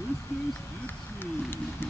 Christos FC.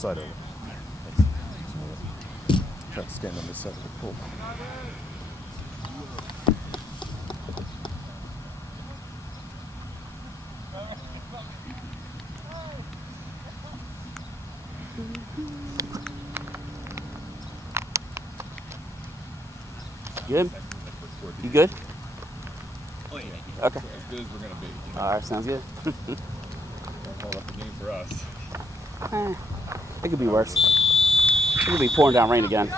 Side over. Thanks. stand on this side of the pool. Good? You good? Oh, yeah. Okay. As good as we're going to be. You know? All right, sounds good. Don't hold up the game for us. It could be worse. It could be pouring down rain again.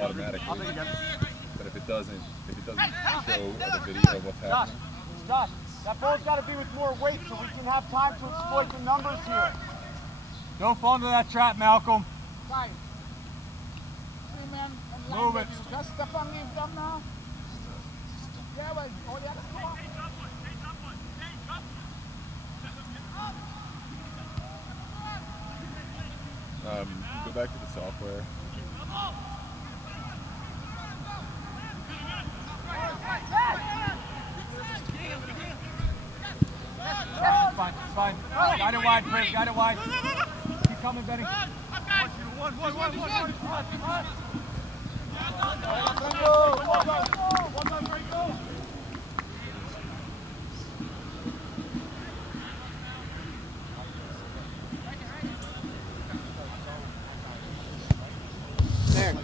Automatically, but if it doesn't show the video of what's happening. Josh, that ball's got to be with more weight so we can have time to exploit the numbers here. Don't fall into that trap, Malcolm. Move it. Just step on him from now. Yeah, well, oh, yeah. Go back to the software. Fine. Got it wide, Chris. Got it wide. Keep coming, Benny. One. There.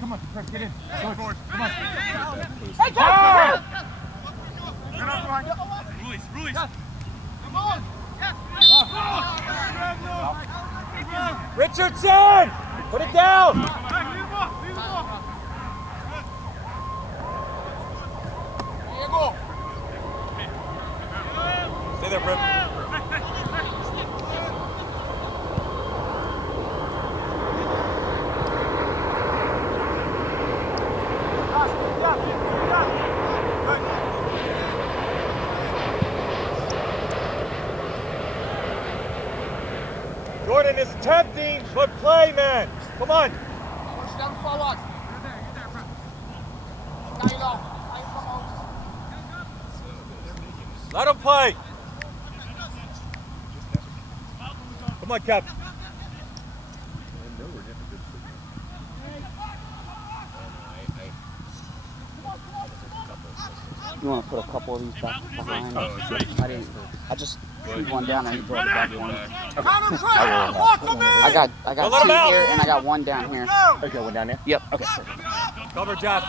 Come on, Chris, get in. Come on. Hey, Ruiz. Come on. Richardson! Put it down! Stay there, Brett. Jordan is tempting, but play, man. Come on. Push them forward. You're there, Brett. Come out. Let him play. Come on, Kev. You want to put a couple of these back behind? I just threw one down and he brought it back one. I got two here and I got one down here. Okay, one down there? Yep. Okay. Cover, Jeff.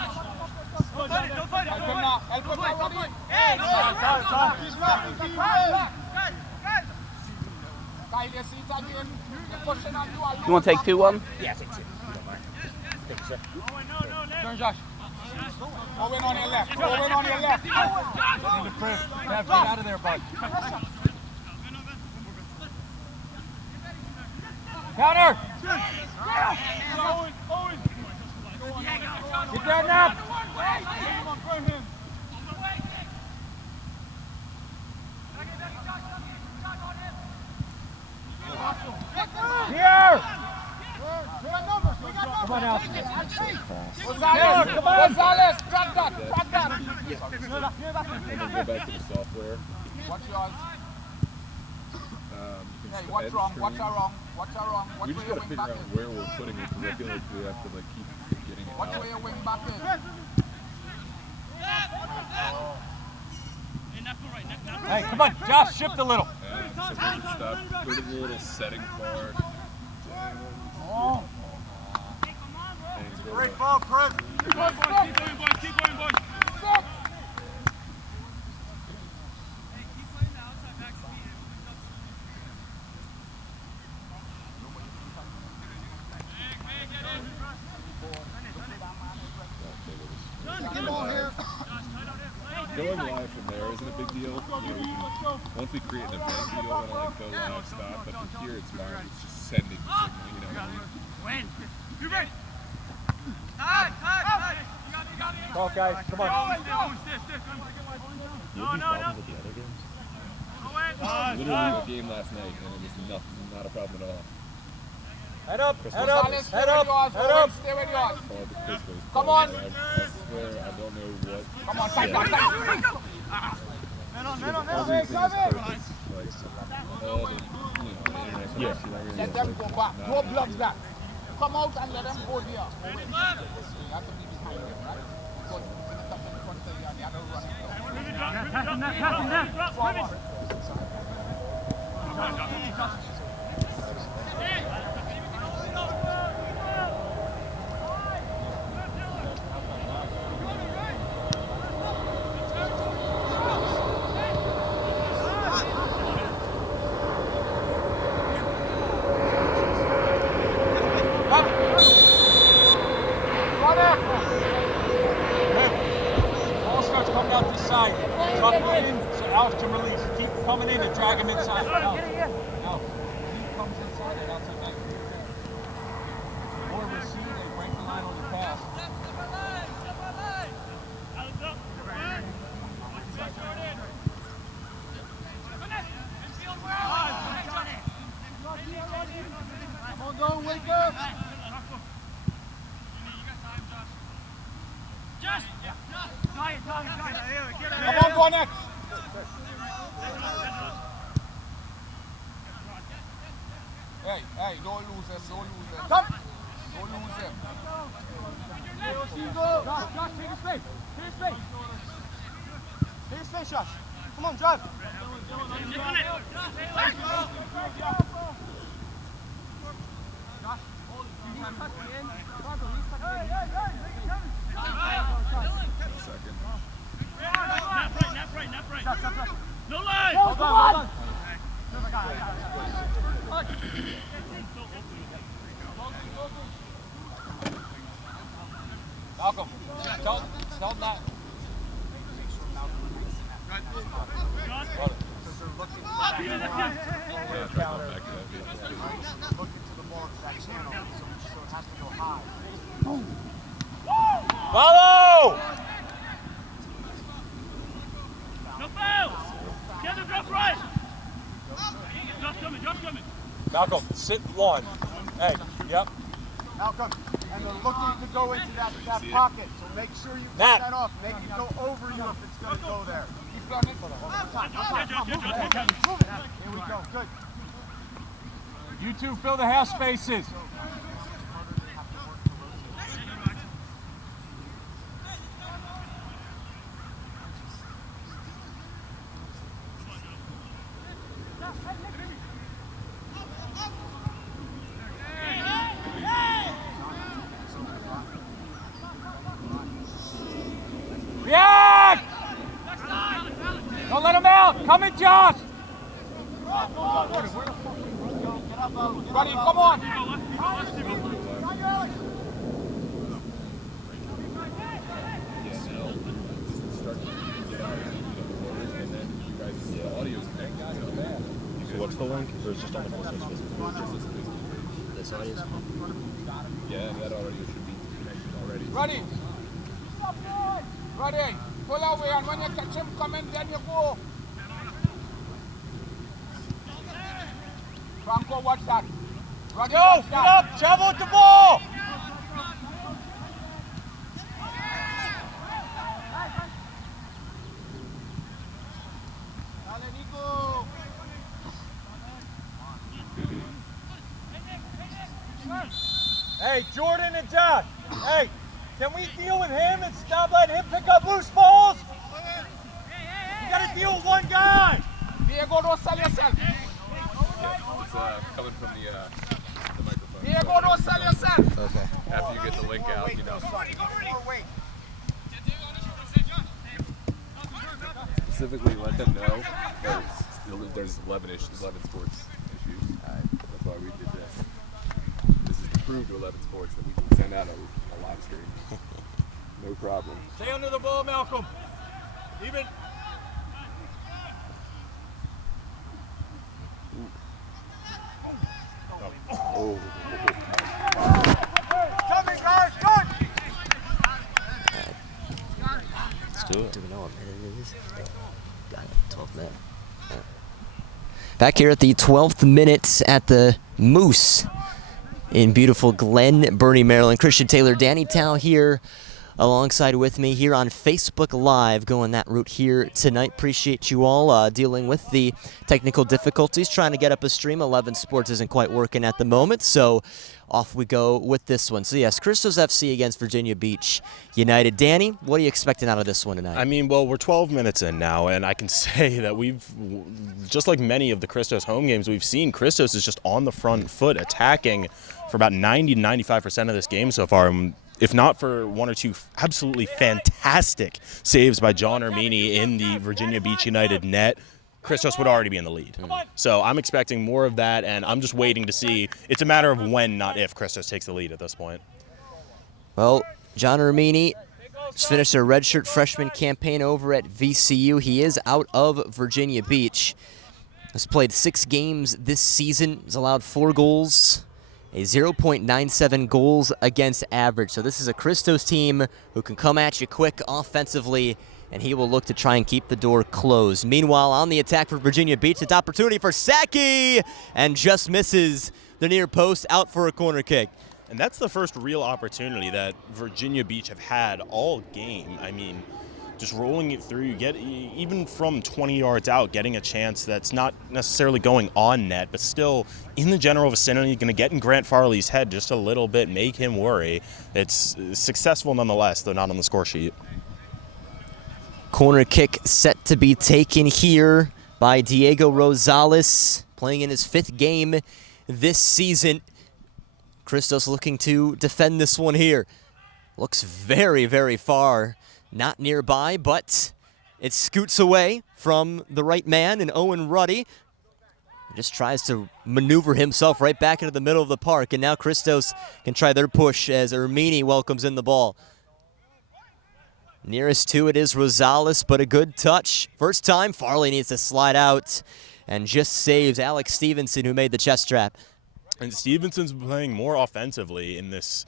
You want to take two of them? Yeah, take two. You don't mind. Thank you, sir. Turn, Josh. Go in on your left. Go in on your left. Get out of there, bud. Counter. Get down now. Here. Come on out. Gonzalez, drop that. Go back to the software. What's yours? Hey, what's wrong? What's our wrong? We just gotta figure out where we're putting it because I feel like we have to like keep getting it What's out. where your wing back in? Hey, come on, Josh, shift a little. So we can stop, put in the little setting bar. Great ball, Chris. Keep going, boys. Going live from there isn't a big deal. You know, once we create an event, you don't want to like go live, stop. But from here, it's fine. It's just sending the signal. You know what I mean? You ready? Come on, guys. Come on. Literally a game last night, and it was not a problem at all. Head up. Stay Head up. Stay with yours. Come on. I swear, I don't know what. Come on, tight. Everything is perfect. Like, all the, internet. Let them go back. No blocks back. Come out and let them go here. You have to be behind them, right? Because when you touch in front of you and the other running. Coming in and drag him inside. No. He comes inside and outside back. Or receive, they break the line on the pass. Come on, go, wake up. Come on, go next. Hey, don't lose him. Come! Don't lose him. Josh, take his face. Take his face, Josh. Come on, drive. No line! Hold on. Malcolm, tell that. Follow! No foul! Get the drop right! Josh coming. Malcolm, sit one. Hey, yep. Malcolm, and they're looking to go into that pocket, so make sure you cut that off. Make it go over you if it's going to go there. Keep done it. Here we go. Good. You two fill the half spaces. React! Don't let him out! Come in, Josh! Buddy, come on. So what's the link? Or is it just on the Facebook? This audio. Yeah, that already should be connected already. Ready. Ready. Pull away, and when you catch him coming, then you go. Franco, watch that. Ready, Yo, watch get that. up! Travel with the ball! Hey, Jordan and Josh. Hey, can we deal with him and stop letting him pick up loose balls? You gotta deal with one guy. Diego, don't sell yourself. It's coming from the microphone. Diego, don't sell yourself. Okay. After you get the link out, you know. Specifically let them know that there's 11 sports issues. That's why we did this. This is to prove to 11 sports that we can send out a live stream. No problem. Stay under the ball, Malcolm. Even. Oh. Coming, guys. Good. Let's do it. Do we know what minute it is? Got it. 12 minutes. Back here at the 12th minute at the Moose in beautiful Glen Burnie, Maryland. Christian Taylor, Danny Tao here alongside with me here on Facebook Live, going that route here tonight. Appreciate you all dealing with the technical difficulties, trying to get up a stream. 11 Sports isn't quite working at the moment, so off we go with this one. So yes, Christos FC against Virginia Beach United. Danny, what are you expecting out of this one tonight? I mean, well, we're 12 minutes in now, and I can say that we've, just like many of the Christos home games we've seen, Christos is just on the front foot, attacking for about 90 to 95% of this game so far. If not for one or two absolutely fantastic saves by John Ermini in the Virginia Beach United net, Christos would already be in the lead. So I'm expecting more of that, and I'm just waiting to see. It's a matter of when, not if, Christos takes the lead at this point. Well, John Ermini has finished a redshirt freshman campaign over at VCU. He is out of Virginia Beach. Has played 6 games this season. Has allowed 4 goals. A 0.97 goals against average. So this is a Christos team who can come at you quick offensively, and he will look to try and keep the door closed. Meanwhile, on the attack for Virginia Beach, it's opportunity for Saki, and just misses the near post, out for a corner kick. And that's the first real opportunity that Virginia Beach have had all game. I mean, just rolling it through, even from 20 yards out, getting a chance that's not necessarily going on net, but still in the general vicinity, going to get in Grant Farley's head just a little bit, make him worry. It's successful nonetheless, though not on the score sheet. Corner kick set to be taken here by Diego Rosales, playing in his 5th game this season. Christos looking to defend this one here. Looks very, very far. Not nearby, but it scoots away from the right man, and Owen Ruddy just tries to maneuver himself right back into the middle of the park, and now Christos can try their push as Ermini welcomes in the ball. Nearest to it is Rosales, but a good touch. First time, Farley needs to slide out and just saves Alex Stevenson, who made the chest trap. And Stevenson's playing more offensively in this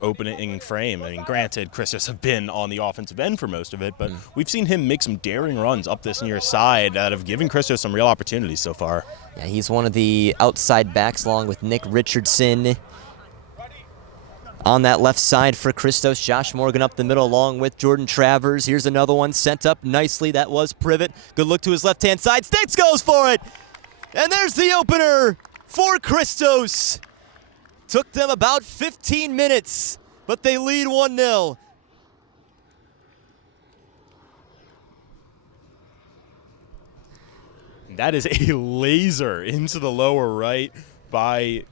opening frame. I mean, granted, Christos have been on the offensive end for most of it, but we've seen him make some daring runs up this near side that have given Christos some real opportunities so far. Yeah, he's one of the outside backs along with Nick Richardson. on that left side for Christos. Josh Morgan up the middle along with Jordan Travers. Here's another one sent up nicely. That was Privet. Good look to his left-hand side. Stitz goes for it. And there's the opener for Christos. Took them about 15 minutes, but they lead 1-0. That is a laser into the lower right by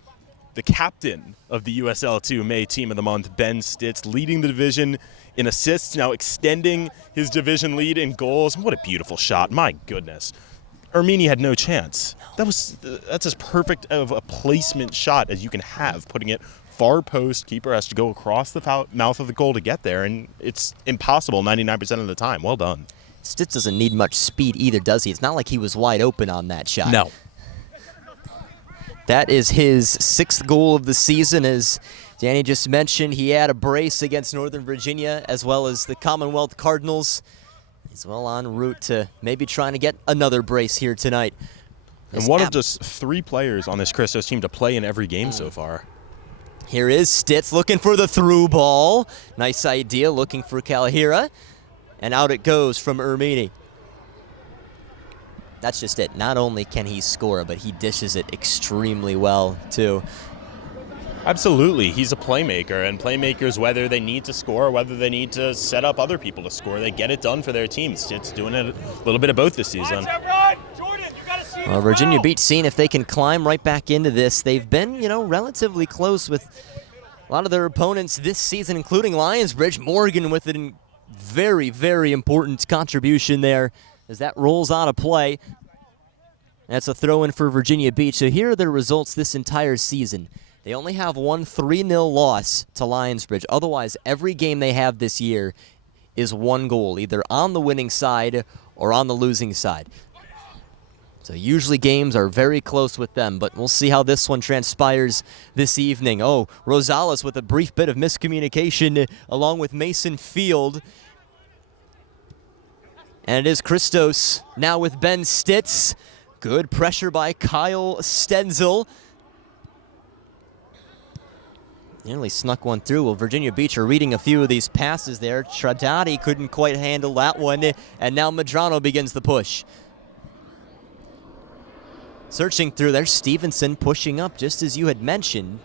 the captain of the USL2 May Team of the Month, Ben Stitz, leading the division in assists, now extending his division lead in goals. What a beautiful shot. My goodness. Ermini had no chance. That's as perfect of a placement shot as you can have, putting it far post. Keeper has to go across the mouth of the goal to get there, and it's impossible 99% of the time. Well done. Stitz doesn't need much speed either, does he? It's not like he was wide open on that shot. No. That is his 6th goal of the season. As Danny just mentioned, he had a brace against Northern Virginia as well as the Commonwealth Cardinals. He's well en route to maybe trying to get another brace here tonight. And one of just 3 players on this Christos team to play in every game so far. Here is Stitz looking for the through ball. Nice idea, looking for Kalahira. And out it goes from Ermini. That's just it. Not only can he score, but he dishes it extremely well, too. Absolutely. He's a playmaker, and playmakers, whether they need to score or whether they need to set up other people to score, they get it done for their team. Stitz doing it a little bit of both this season. Well, Virginia Beach seeing if they can climb right back into this. They've been, relatively close with a lot of their opponents this season, including Lionsbridge. Morgan with a very, very important contribution there as that rolls out of play. That's a throw-in for Virginia Beach. So here are their results this entire season. They only have one 3-0 loss to Lionsbridge. Otherwise, every game they have this year is 1 goal, either on the winning side or on the losing side. So usually games are very close with them, but we'll see how this one transpires this evening. Oh, Rosales with a brief bit of miscommunication along with Mason Field. And it is Christos now with Ben Stitz. Good pressure by Kyle Stenzel. Nearly snuck one through. Well, Virginia Beach are reading a few of these passes there. Tradati couldn't quite handle that one, and now Medrano begins the push. Searching through there, Stevenson pushing up just as you had mentioned,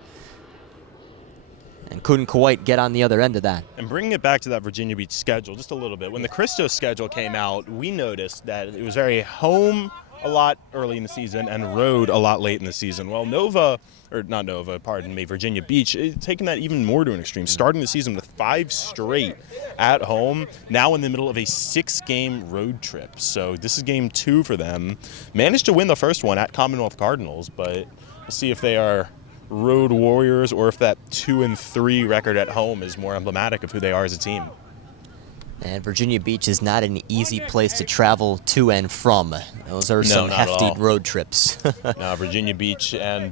and couldn't quite get on the other end of that. And bringing it back to that Virginia Beach schedule just a little bit, when the Christos schedule came out, we noticed that it was very home a lot early in the season and road a lot late in the season. Well, Virginia Beach, taking that even more to an extreme, starting the season with 5 straight at home, now in the middle of a 6-game road trip. So this is game 2 for them. Managed to win the first one at Commonwealth Cardinals, but we'll see if they are road warriors or if that 2-3 record at home is more emblematic of who they are as a team. And Virginia Beach is not an easy place to travel to and from. Those are some hefty road trips. No, Virginia Beach and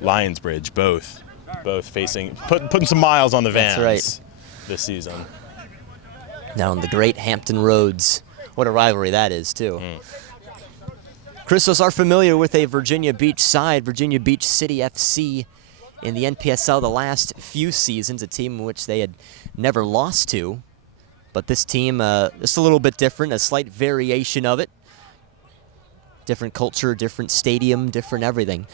Lionsbridge, both facing, putting some miles on the vans this season. Down the great Hampton roads. What a rivalry that is, too. Christos are familiar with a Virginia Beach side, Virginia Beach City FC, in the NPSL the last few seasons, a team in which they had never lost to. But this team, just a little bit different, a slight variation of it. Different culture, different stadium, different everything.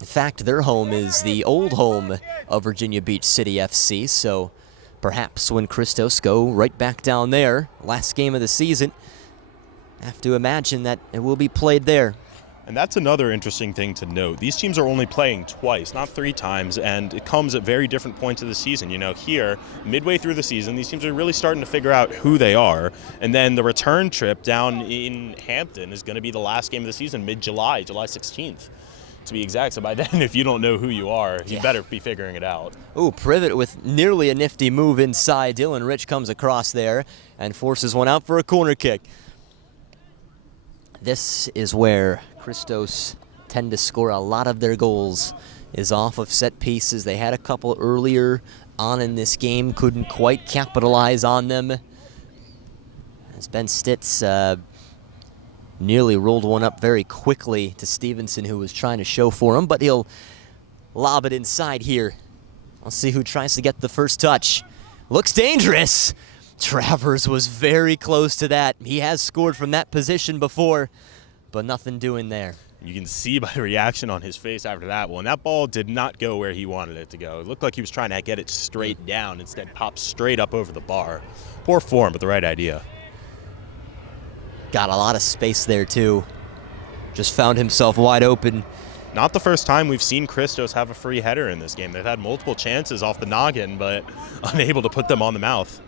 In fact, their home is the old home of Virginia Beach City FC, so perhaps when Christos go right back down there, last game of the season, I have to imagine that it will be played there. And that's another interesting thing to note. These teams are only playing twice, not 3 times, and it comes at very different points of the season. Here, midway through the season, these teams are really starting to figure out who they are. And then the return trip down in Hampton is going to be the last game of the season, mid-July, July 16th, to be exact. So by then, if you don't know who you are, you better be figuring it out. Ooh, Privet with nearly a nifty move inside. Dylan Rich comes across there and forces one out for a corner kick. This is where Christos tend to score a lot of their goals, is off of set pieces. They had a couple earlier on in this game, couldn't quite capitalize on them. As Ben Stitz nearly rolled one up very quickly to Stevenson, who was trying to show for him, but he'll lob it inside here Let's see who tries to get the first touch. Looks dangerous. Travers was very close to that. He has scored from that position before, but nothing doing there. You can see by the reaction on his face after that one, that ball did not go where he wanted it to go. It looked like he was trying to get it straight down, instead popped straight up over the bar. Poor form, but the right idea. Got a lot of space there too. Just found himself wide open. Not the first time we've seen Christos have a free header in this game. They've had multiple chances off the noggin, but unable to put them on the mouth.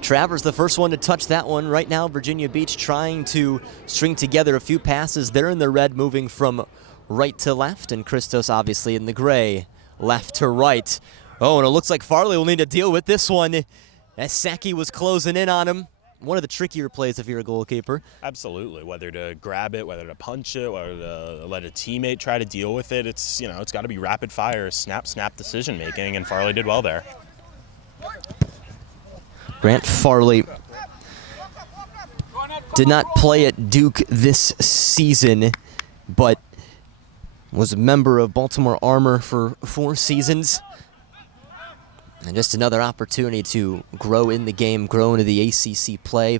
Travers the first one to touch that one. Right now, Virginia Beach trying to string together a few passes. They're in the red, moving from right to left, and Christos obviously in the gray, left to right. Oh, and it looks like Farley will need to deal with this one as Saki was closing in on him. One of the trickier plays if you're a goalkeeper. Absolutely. Whether to grab it, whether to punch it, whether to let a teammate try to deal with it. It's got to be rapid fire, snap decision making, and Farley did well there. Grant Farley did not play at Duke this season, but was a member of Baltimore Armor for 4 seasons. And just another opportunity to grow in the game, grow into the ACC play,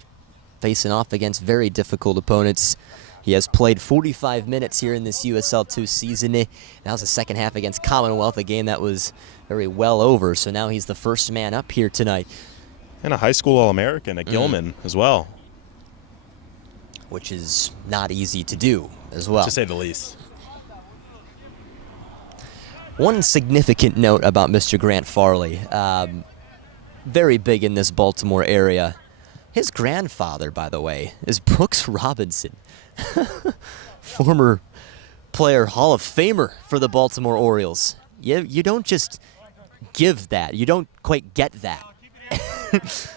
facing off against very difficult opponents. He has played 45 minutes here in this USL2 season. That was the second half against Commonwealth, a game that was very well over. So now he's the first man up here tonight. And a high school All-American at Gilman as well. Which is not easy to do as well. To say the least. One significant note about Mr. Grant Farley, very big in this Baltimore area. His grandfather, by the way, is Brooks Robinson, former player, Hall of Famer for the Baltimore Orioles. You don't just give that. You don't quite get that.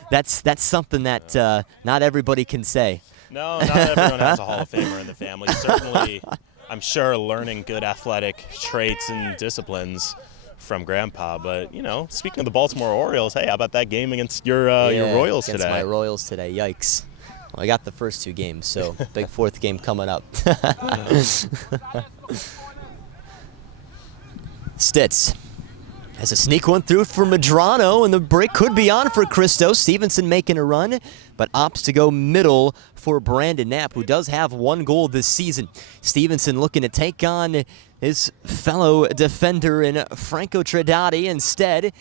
That's something that not everybody can say. No, not everyone has a Hall of Famer in the family. Certainly, I'm sure learning good athletic traits and disciplines from Grandpa. But, speaking of the Baltimore Orioles, hey, how about that game against your Royals against today? My Royals today, yikes. Well, I got the first 2 games, so big 4th game coming up. Stitz has a sneak one through for Medrano, and the break could be on for Christos. Stevenson making a run, but opts to go middle for Brandon Knapp, who does have 1 goal this season. Stevenson looking to take on his fellow defender in Franco Tredati. Instead,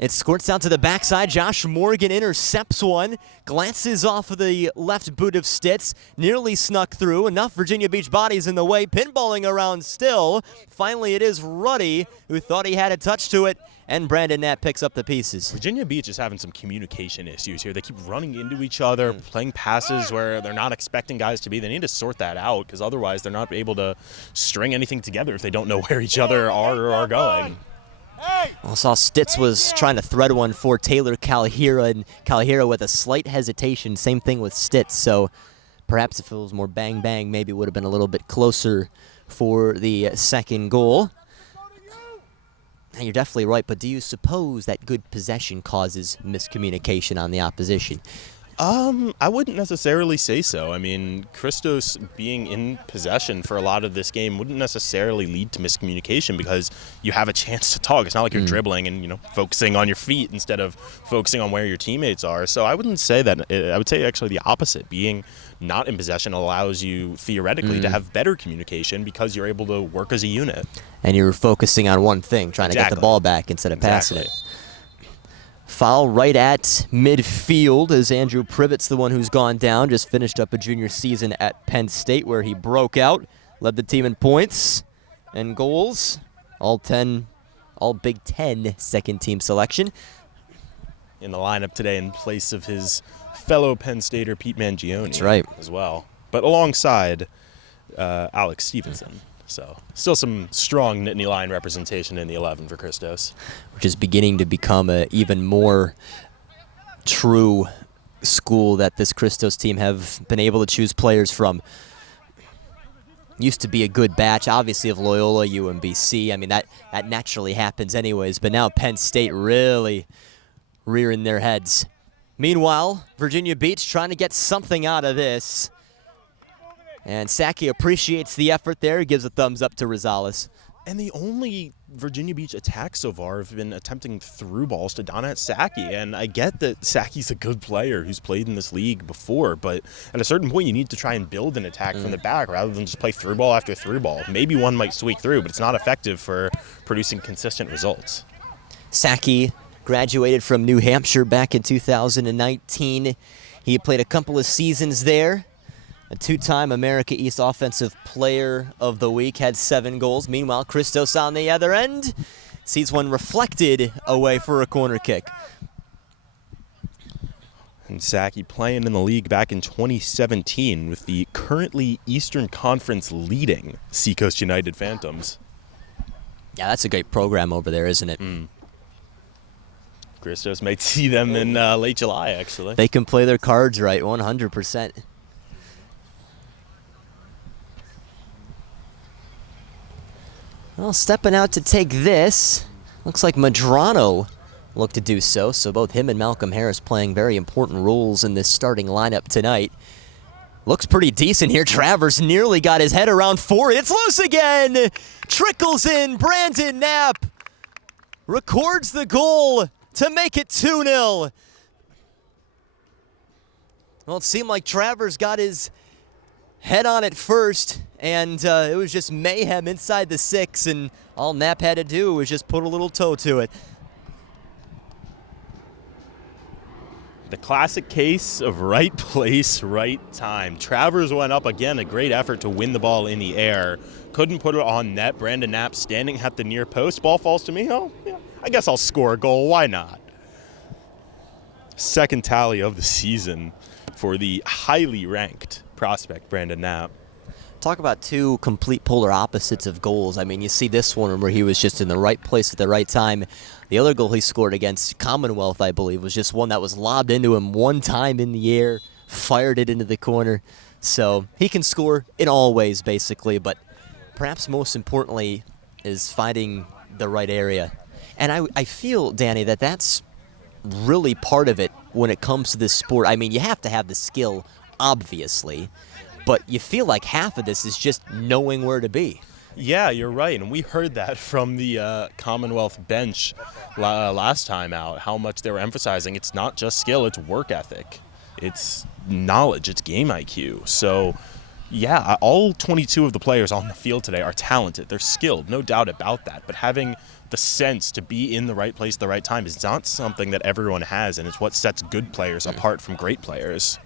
it squirts out to the backside. Josh Morgan intercepts one, glances off of the left boot of Stitz, nearly snuck through. Enough Virginia Beach bodies in the way, pinballing around still. Finally, it is Ruddy who thought he had a touch to it, and Brandon Knapp picks up the pieces. Virginia Beach is having some communication issues here. They keep running into each other, playing passes where they're not expecting guys to be. They need to sort that out, because otherwise they're not able to string anything together if they don't know where each other are or are going. I saw Stitz was trying to thread one for Taylor Calhira, and Calhira with a slight hesitation. Same thing with Stitz, so perhaps if it was more bang-bang, maybe it would have been a little bit closer for the second goal. And you're definitely right, but do you suppose that good possession causes miscommunication on the opposition? I wouldn't necessarily say so. I mean, Christos being in possession for a lot of this game wouldn't necessarily lead to miscommunication because you have a chance to talk. It's not like you're dribbling and, focusing on your feet instead of focusing on where your teammates are. So I wouldn't say that. I would say actually the opposite. Being not in possession allows you theoretically to have better communication because you're able to work as a unit. And you're focusing on one thing, trying to get the ball back instead of passing it. Foul right at midfield as Andrew Privett's the one who's gone down. Just finished up a junior season at Penn State where he broke out, led the team in points and goals. All Big Ten second team selection. In the lineup today in place of his fellow Penn Stater Pete Mangione. That's right. As well. But alongside Alex Stevenson. So still some strong Nittany Lion representation in the 11 for Christos. Which is beginning to become an even more true school that this Christos team have been able to choose players from. Used to be a good batch, obviously, of Loyola, UMBC. I mean, that naturally happens anyways. But now Penn State really rearing their heads. Meanwhile, Virginia Beach trying to get something out of this. And Saki appreciates the effort there. He gives a thumbs up to Rosales. And the only Virginia Beach attacks so far have been attempting through balls to Donat Saki. And I get that Saki's a good player who's played in this league before, but at a certain point you need to try and build an attack from the back rather than just play through ball after through ball. Maybe one might squeak through, but it's not effective for producing consistent results. Saki graduated from New Hampshire back in 2019. He had played a couple of seasons there. A two-time America East Offensive Player of the Week, had 7 goals. Meanwhile, Christos on the other end sees one reflected away for a corner kick. And Saki playing in the league back in 2017 with the currently Eastern Conference leading Seacoast United Phantoms. Yeah, that's a great program over there, isn't it? Christos might see them in late July, actually. They can play their cards right, 100%. Well, stepping out to take this, looks like Madrano looked to do so. So both him and Malcolm Harris playing very important roles in this starting lineup tonight. Looks pretty decent here. Travers nearly got his head around for it. It's loose again. Trickles in. Brandon Knapp records the goal to make it 2-0. Well, it seemed like Travers got his head on it first, and it was just mayhem inside the 6, and all Knapp had to do was just put a little toe to it. The classic case of right place, right time. Travers went up again, a great effort to win the ball in the air. Couldn't put it on net. Brandon Knapp standing at the near post. Ball falls to me. Oh, yeah, I guess I'll score a goal. Why not? Second tally of the season for the highly ranked prospect, Brandon Knapp. Talk about two complete polar opposites of goals. I mean, you see this one where he was just in the right place at the right time. The other goal he scored against Commonwealth, I believe, was just one that was lobbed into him one time in the air, fired it into the corner. So he can score in all ways, basically, but perhaps most importantly is finding the right area. And I feel, Danny, that that's really part of it when it comes to this sport. I mean, you have to have the skill, obviously, but you feel like half of this is just knowing where to be. Yeah, you're right, and we heard that from the Commonwealth bench last time out, how much they were emphasizing it's not just skill, it's work ethic, it's knowledge, it's game IQ. So, yeah, all 22 of the players on the field today are talented, they're skilled, no doubt about that, but having the sense to be in the right place at the right time is not something that everyone has, and it's what sets good players apart from great players.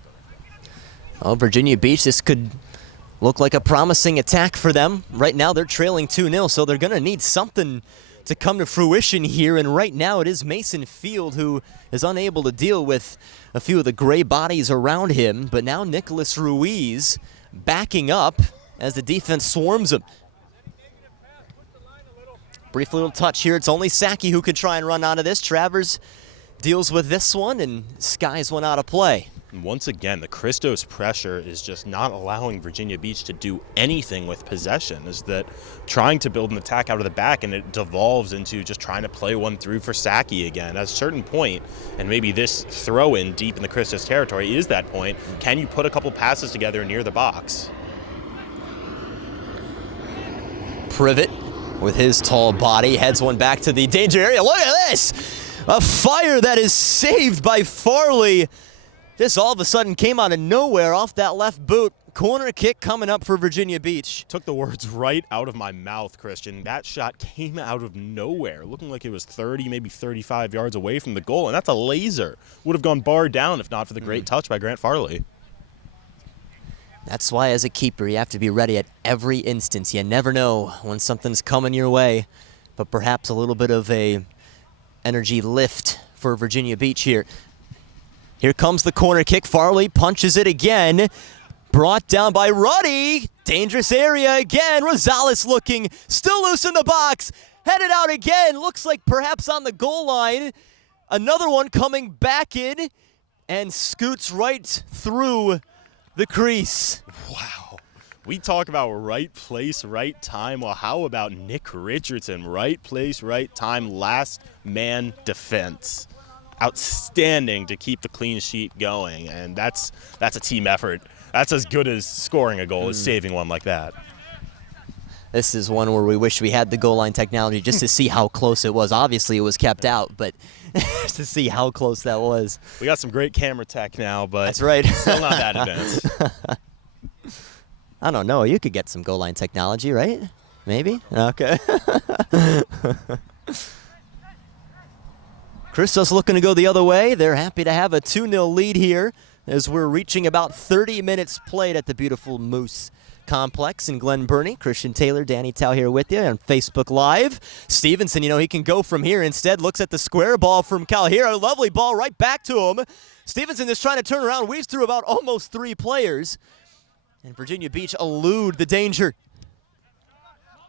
Well, Virginia Beach, this could look like a promising attack for them. Right now they're trailing 2-0, so they're going to need something to come to fruition here, and right now it is Mason Field who is unable to deal with a few of the gray bodies around him, but now Nicholas Ruiz backing up as the defense swarms him. Brief little touch here. It's only Saki who could try and run out of this. Travers deals with this one and skies one out of play. Once again, the Christos pressure is just not allowing Virginia Beach to do anything with possession. Is that trying to build an attack out of the back, and it devolves into just trying to play one through for Saki again. At a certain point, and maybe this throw-in deep in the Christos territory is that point, can you put a couple passes together near the box? Privet with his tall body heads one back to the danger area. Look at this! A fire that is saved by Farley. This all of a sudden came out of nowhere off that left boot. Corner kick coming up for Virginia Beach. Took the words right out of my mouth, Christian. That shot came out of nowhere, looking like it was 30, maybe 35 yards away from the goal, and that's a laser. Would have gone bar down if not for the great touch by Grant Farley. That's why as a keeper you have to be ready at every instance. You never know when something's coming your way, but perhaps a little bit of a energy lift for Virginia Beach here. Here comes the corner kick. Farley punches it again. Brought down by Ruddy. Dangerous area again. Rosales looking. Still loose in the box. Headed out again. Looks like perhaps on the goal line. Another one coming back in and scoots right through the crease. Wow. We talk about right place, right time. Well, how about Nick Richardson? Right place, right time. Last man defense. Outstanding to keep the clean sheet going, and that's a team effort. That's as good as scoring a goal as saving one like that. This is one where we wish we had the goal line technology just to see how close it was. Obviously, it was kept out, but to see how close that was. We got some great camera tech now, but That's right. still not that advanced. I don't know. You could get some goal line technology, right? Maybe? Okay. Christos looking to go the other way. They're happy to have a 2-0 lead here as we're reaching about 30 minutes played at the beautiful Moose Complex in Glen Burnie. Christian Taylor, Danny Tao here with you on Facebook Live. Stevenson, he can go from here. Instead, looks at the square ball from Cal here. A lovely ball right back to him. Stevenson is trying to turn around, weaves through about almost 3 players. And Virginia Beach elude the danger.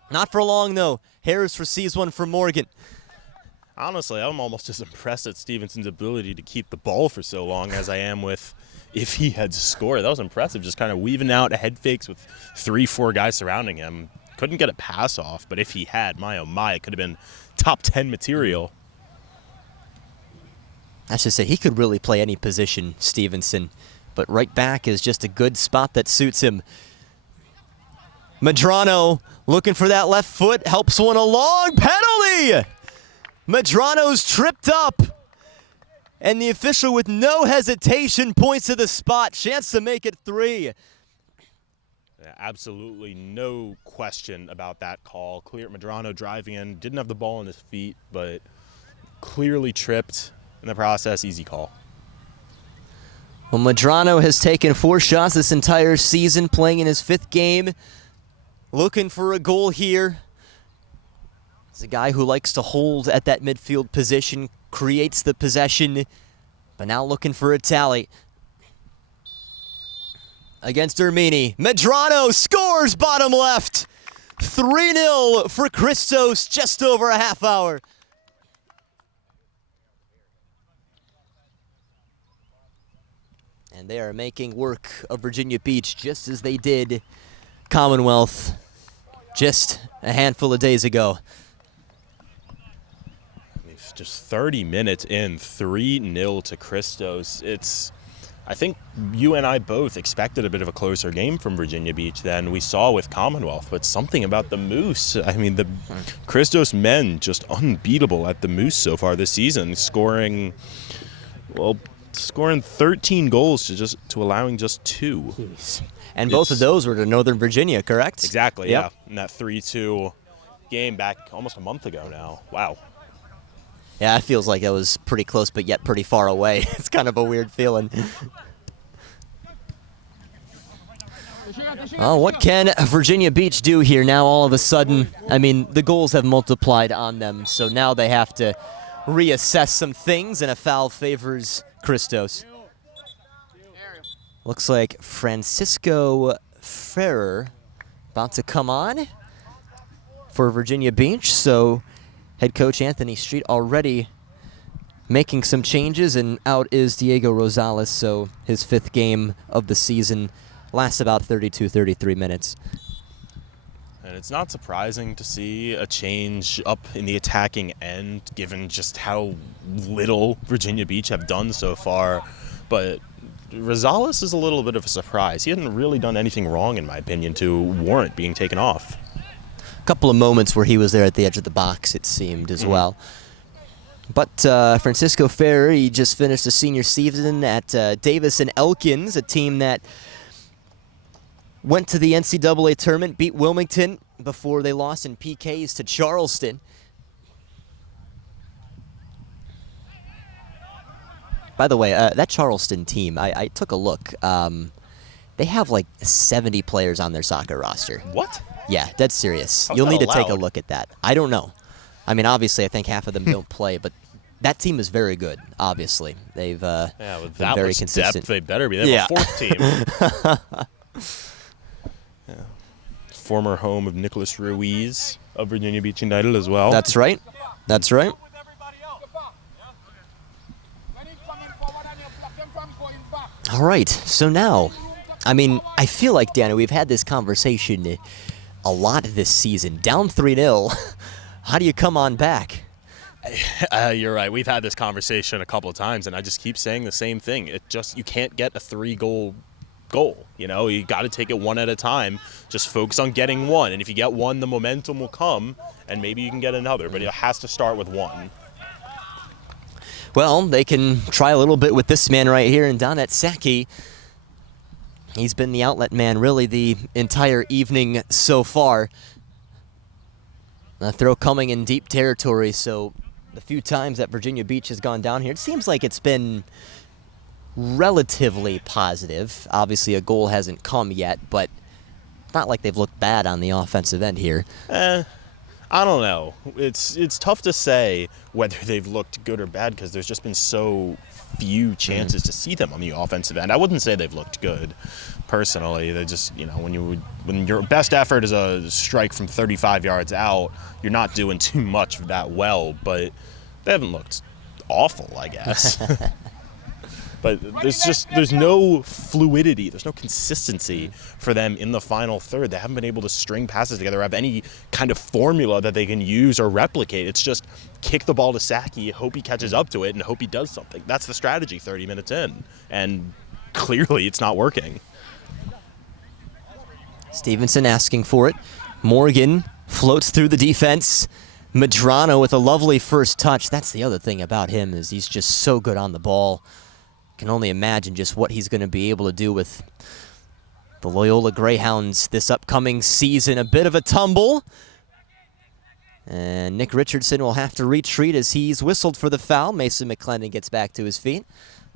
Not for long, though. Harris receives one from Morgan. Honestly, I'm almost as impressed at Stevenson's ability to keep the ball for so long as I am with if he had scored. That was impressive, just kind of weaving out head fakes with 3-4 guys surrounding him. Couldn't get a pass off, but if he had, my oh my, it could have been top 10 material. I should say, he could really play any position, Stevenson, but right back is just a good spot that suits him. Medrano looking for that left foot, helps one along, penalty! Medrano's tripped up, and the official with no hesitation points to the spot. Chance to make it 3. Yeah, absolutely no question about that call. Clear Medrano driving in, didn't have the ball on his feet, but clearly tripped in the process. Easy call. Well, Medrano has taken 4 shots this entire season, playing in his 5th game, looking for a goal here. He's a guy who likes to hold at that midfield position, creates the possession, but now looking for a tally. Against Ermini. Medrano scores bottom left. 3-0 for Christos, just over a half hour. And they are making work of Virginia Beach just as they did Commonwealth just a handful of days ago. Just 30 minutes in, 3-0 to Christos. I think you and I both expected a bit of a closer game from Virginia Beach than we saw with Commonwealth, but something about the Moose. I mean, the Christos men just unbeatable at the Moose so far this season, scoring 13 goals to allowing just 2. Jeez. And both of those were to Northern Virginia, correct? Exactly, yep. Yeah. In that 3-2 game back almost a month ago now. Wow. Yeah, it feels like it was pretty close, but yet pretty far away. It's kind of a weird feeling. Oh, what can Virginia Beach do here now all of a sudden? I mean, the goals have multiplied on them, so now they have to reassess some things, and a foul favors Christos. Looks like Francisco Ferrer about to come on for Virginia Beach, so head coach Anthony Street already making some changes, and out is Diego Rosales, so his 5th game of the season lasts about 32-33 minutes. And it's not surprising to see a change up in the attacking end, given just how little Virginia Beach have done so far. But Rosales is a little bit of a surprise. He hadn't really done anything wrong, in my opinion, to warrant being taken off. Couple of moments where he was there at the edge of the box, it seemed, as well. But Francisco Ferrer, he just finished the senior season at Davis and Elkins, a team that went to the NCAA tournament, beat Wilmington before they lost in PKs to Charleston. By the way, that Charleston team, I took a look. They have like 70 players on their soccer roster. What? Yeah, dead serious. How's You'll that need to take a allowed? look at that. I don't know. I mean, obviously, I think half of them don't play, but that team is very good, obviously. They've With been that very much consistent. depth, they better be. They have a 4th team. Former home of Nicholas Ruiz of Virginia Beach United as well. That's right. That's right. All right, so now, I mean, I feel like, Danny, we've had this conversation a lot this season. Down 3-0, how do you come on back? You're right. We've had this conversation a couple of times, and I just keep saying the same thing. You can't get a 3-goal goal. You know, you got to take it one at a time. Just focus on getting one. And if you get one, the momentum will come, and maybe you can get another. But it has to start with one. Well, they can try a little bit with this man right here, and Donat Saki. He's been the outlet man really the entire evening so far. A throw coming in deep territory, so the few times that Virginia Beach has gone down here, it seems like it's been relatively positive. Obviously, a goal hasn't come yet, but it's not like they've looked bad on the offensive end here. I don't know. It's tough to say whether they've looked good or bad because there's just been so few chances to see them on the offensive end. I wouldn't say they've looked good, personally. They just, you know, when your best effort is a strike from 35 yards out, you're not doing too much that well, but they haven't looked awful, I guess. But there's no fluidity, there's no consistency for them in the final third. They haven't been able to string passes together, have any kind of formula that they can use or replicate. It's just kick the ball to Saki, hope he catches up to it, and hope he does something. That's the strategy 30 minutes in, and clearly it's not working. Stevenson asking for it. Morgan floats through the defense. Medrano with a lovely first touch. That's the other thing about him, is he's just so good on the ball. Can only imagine just what he's going to be able to do with the Loyola Greyhounds this upcoming season. A bit of a tumble. And Nick Richardson will have to retreat as he's whistled for the foul. Mason McClendon gets back to his feet.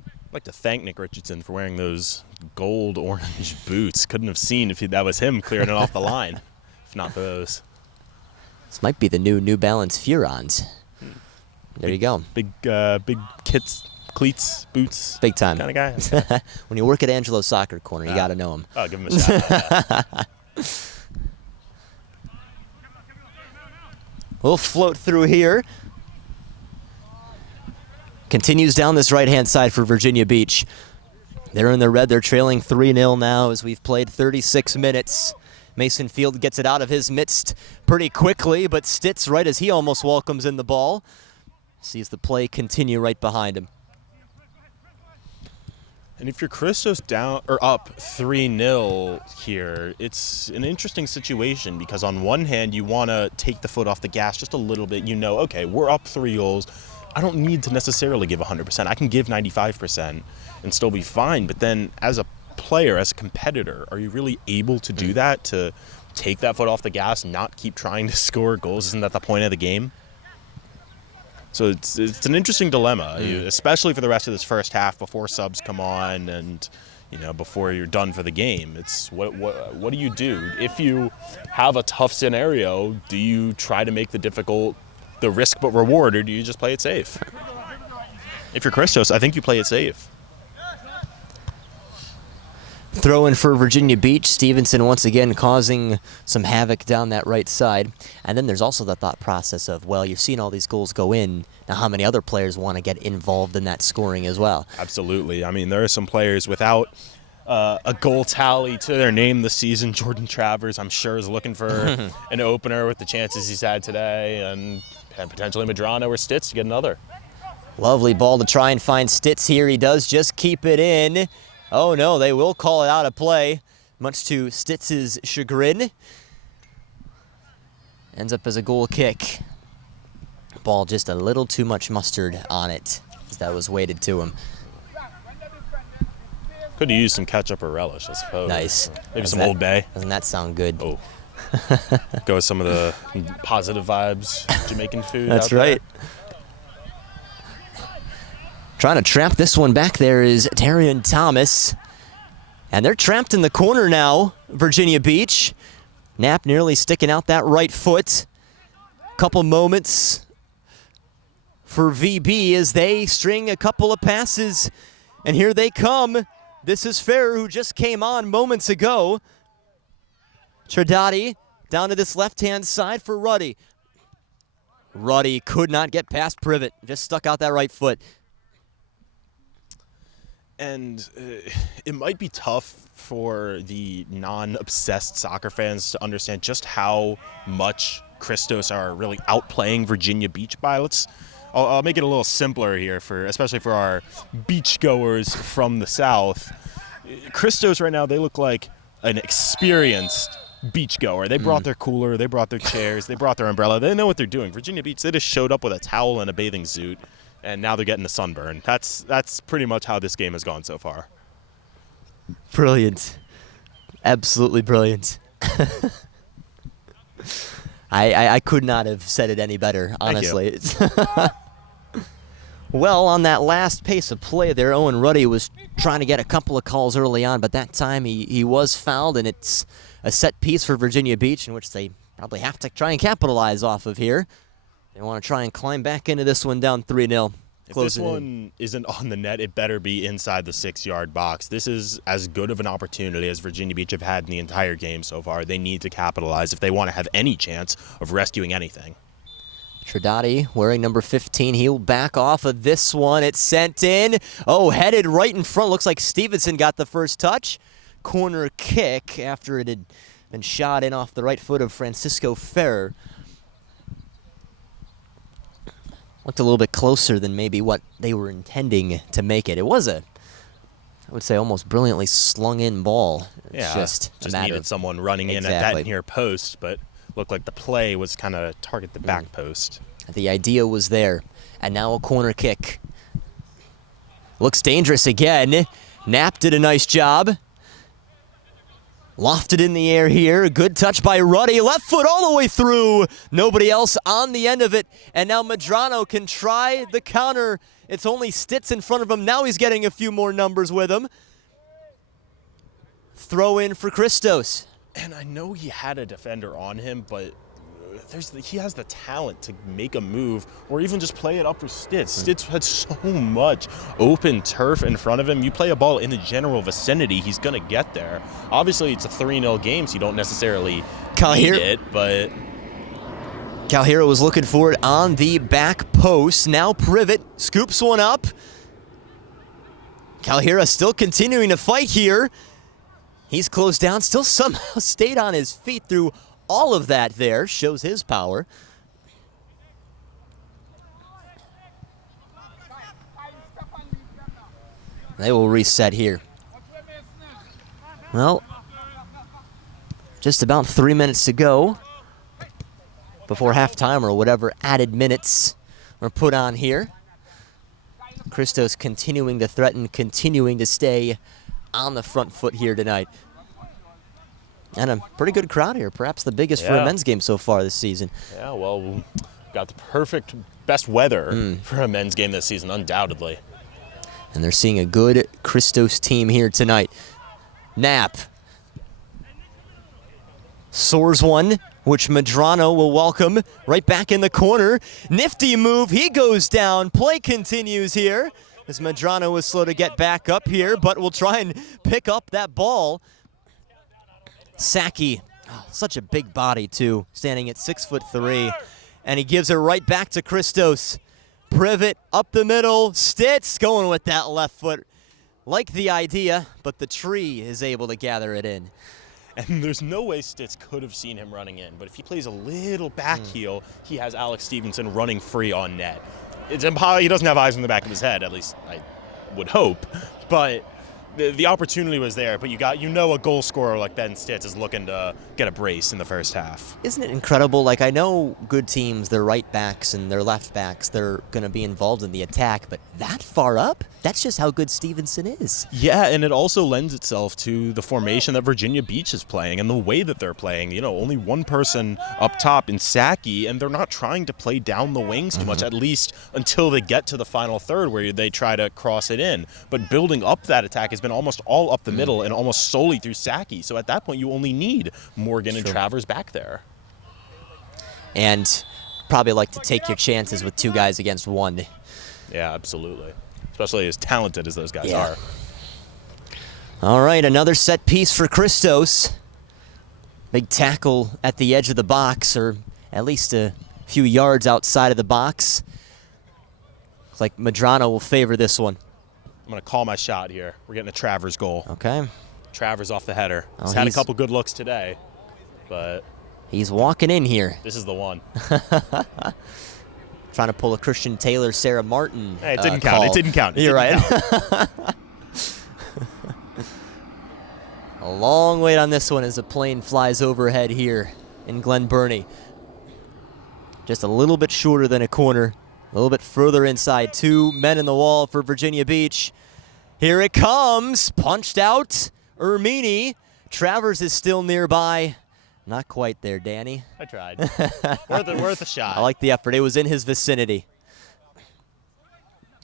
I'd like to thank Nick Richardson for wearing those gold-orange boots. Couldn't have seen if that was him clearing it off the line, if not for those. This might be the New Balance Furons. There you go. Big kits. Cleats, boots, big time kind of guy. When you work at Angelo's Soccer Corner, you got to know him. Oh, give him a shout. We'll float through here. Continues down this right-hand side for Virginia Beach. They're in the red. They're trailing 3-0 now as we've played 36 minutes. Mason Field gets it out of his midst pretty quickly, but Stitz, right as he almost welcomes in the ball, sees the play continue right behind him. And if you're Christos down or up 3-0 here, it's an interesting situation because on one hand you want to take the foot off the gas just a little bit. You know, okay, we're up 3 goals. I don't need to necessarily give 100%. I can give 95% and still be fine. But then as a player, as a competitor, are you really able to do that, to take that foot off the gas, not keep trying to score goals? Isn't that the point of the game? So it's an interesting dilemma, especially for the rest of this first half before subs come on and, you know, before you're done for the game. It's what do you do? If you have a tough scenario, do you try to make the risk but reward, or do you just play it safe? If you're Christos, I think you play it safe. Throw in for Virginia Beach. Stevenson once again causing some havoc down that right side. And then there's also the thought process of, well, you're seeing all these goals go in. Now how many other players want to get involved in that scoring as well? Absolutely. I mean, there are some players without a goal tally to their name this season. Jordan Travers, I'm sure, is looking for an opener with the chances he's had today. And potentially Medrano or Stitz to get another. Lovely ball to try and find Stitz here. He does just keep it in. Oh no, they will call it out of play, much to Stitz's chagrin. Ends up as a goal kick. Ball just a little too much mustard on it, as that was weighted to him. Could have used some ketchup or relish, I suppose. Nice. Maybe some Old Bay. Doesn't that sound good? Oh. Go with some of the positive vibes Jamaican food. That's right. Trying to trap this one back there is Tarion Thomas. And they're trapped in the corner now, Virginia Beach. Knapp nearly sticking out that right foot. Couple moments for VB as they string a couple of passes. And here they come. This is Ferrer, who just came on moments ago. Tradati down to this left-hand side for Ruddy. Ruddy could not get past Privet. Just stuck out that right foot. And it might be tough for the non-obsessed soccer fans to understand just how much Christos are really outplaying Virginia Beach by. I'll make it a little simpler here, especially for our beachgoers from the South. Christos right now, they look like an experienced beachgoer. They brought their cooler, they brought their chairs, they brought their umbrella. They know what they're doing. Virginia Beach, they just showed up with a towel and a bathing suit, and now they're getting a sunburn. That's pretty much how this game has gone so far. Brilliant. Absolutely brilliant. I could not have said it any better, honestly. Well, on that last pace of play there, Owen Ruddy was trying to get a couple of calls early on, but that time he was fouled, and it's a set piece for Virginia Beach, in which they probably have to try and capitalize off of here. They want to try and climb back into this one down 3-0. If this one isn't on the net, it better be inside the 6-yard box. This is as good of an opportunity as Virginia Beach have had in the entire game so far. They need to capitalize if they want to have any chance of rescuing anything. Tridati wearing number 15. He'll back off of this one. It's sent in. Oh, headed right in front. Looks like Stevenson got the first touch. Corner kick after it had been shot in off the right foot of Francisco Ferrer. Looked a little bit closer than maybe what they were intending to make it. It was I would say, almost brilliantly slung in ball. It's just needed someone running in at that near post, but looked like the play was kind of target the back post. The idea was there. And now a corner kick. Looks dangerous again. Knapp did a nice job. Lofted in the air here. Good touch by Ruddy. Left foot all the way through. Nobody else on the end of it. And now Medrano can try the counter. It's only Stitz in front of him. Now he's getting a few more numbers with him. Throw in for Christos. And I know he had a defender on him, but he has the talent to make a move or even just play it up for Stitz. Stitz had so much open turf in front of him. You play a ball in the general vicinity, he's going to get there. Obviously, it's a 3-0 game, so you don't necessarily need it, but... Calhero was looking for it on the back post. Now Privet scoops one up. Calhera still continuing to fight here. He's closed down, still somehow stayed on his feet through all of that there. Shows his power. They will reset here. Well, just about 3 minutes to go before halftime or whatever added minutes are put on here. Christos continuing to threaten, continuing to stay on the front foot here tonight. And a pretty good crowd here, perhaps the biggest for a men's game so far this season. Yeah, well, we got the perfect, best weather for a men's game this season, undoubtedly. And they're seeing a good Christos team here tonight. Knapp soars one, which Medrano will welcome right back in the corner. Nifty move, he goes down. Play continues here as Medrano was slow to get back up here, but will try and pick up that ball. Saki, such a big body too, standing at 6'3", and he gives it right back to Christos. Privet up the middle, Stitz going with that left foot. Like the idea, but the tree is able to gather it in. And there's no way Stitz could have seen him running in, but if he plays a little back heel, he has Alex Stevenson running free on net. It's impossible. He doesn't have eyes in the back of his head, at least I would hope, but the opportunity was there, but a goal scorer like Ben Stitz is looking to get a brace in the first half. Isn't it incredible? Like, I know good teams, their right backs and their left backs, they're going to be involved in the attack, but that far up? That's just how good Stevenson is. Yeah, and it also lends itself to the formation that Virginia Beach is playing and the way that they're playing. You know, only one person up top in Saki, and they're not trying to play down the wings too much, at least until they get to the final third where they try to cross it in. But building up that attack has been almost all up the middle and almost solely through Saki. So at that point, you only need Morgan and Travers back there. And probably like to take your chances with two guys against one. Yeah, absolutely. Especially as talented as those guys are. All right, another set piece for Christos. Big tackle at the edge of the box, or at least a few yards outside of the box. Looks like Medrano will favor this one. I'm going to call my shot here. We're getting a Travers goal. Okay. Travers off the header. He's had a couple good looks today, but he's walking in here. This is the one. Trying to pull a Christian Taylor, Sarah Martin. Hey, it didn't count. It didn't count. You're right. A long wait on this one as a plane flies overhead here in Glen Burnie. Just a little bit shorter than a corner, a little bit further inside. 2 men in the wall for Virginia Beach. Here it comes, punched out, Ermini. Travers is still nearby. Not quite there, Danny. I tried. worth a shot. I like the effort. It was in his vicinity.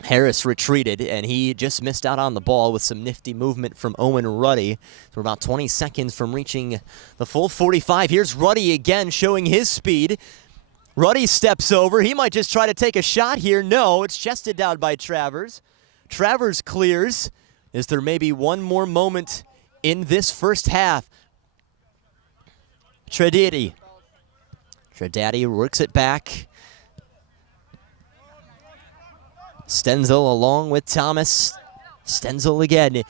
Harris retreated, and he just missed out on the ball with some nifty movement from Owen Ruddy. So we're about 20 seconds from reaching the full 45. Here's Ruddy again showing his speed. Ruddy steps over. He might just try to take a shot here. No, it's chested down by Travers. Travers clears. Is there maybe one more moment in this first half? Tredati works it back. Stenzel along with Thomas. Stenzel again.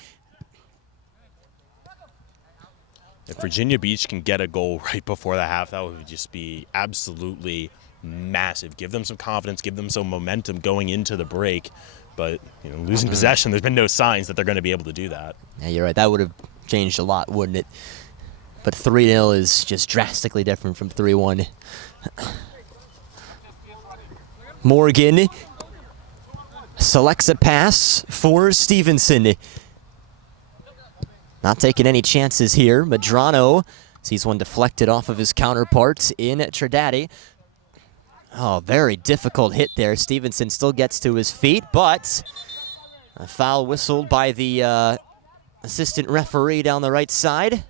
If Virginia Beach can get a goal right before the half, that would just be absolutely massive. Give them some confidence, give them some momentum going into the break. But losing possession, there's been no signs that they're going to be able to do that. Yeah, you're right. That would have changed a lot, wouldn't it? But 3-0 is just drastically different from 3-1. Morgan selects a pass for Stevenson. Not taking any chances here. Medrano sees one deflected off of his counterpart in Tredati. Oh, very difficult hit there. Stevenson still gets to his feet, but a foul whistled by the assistant referee down the right side.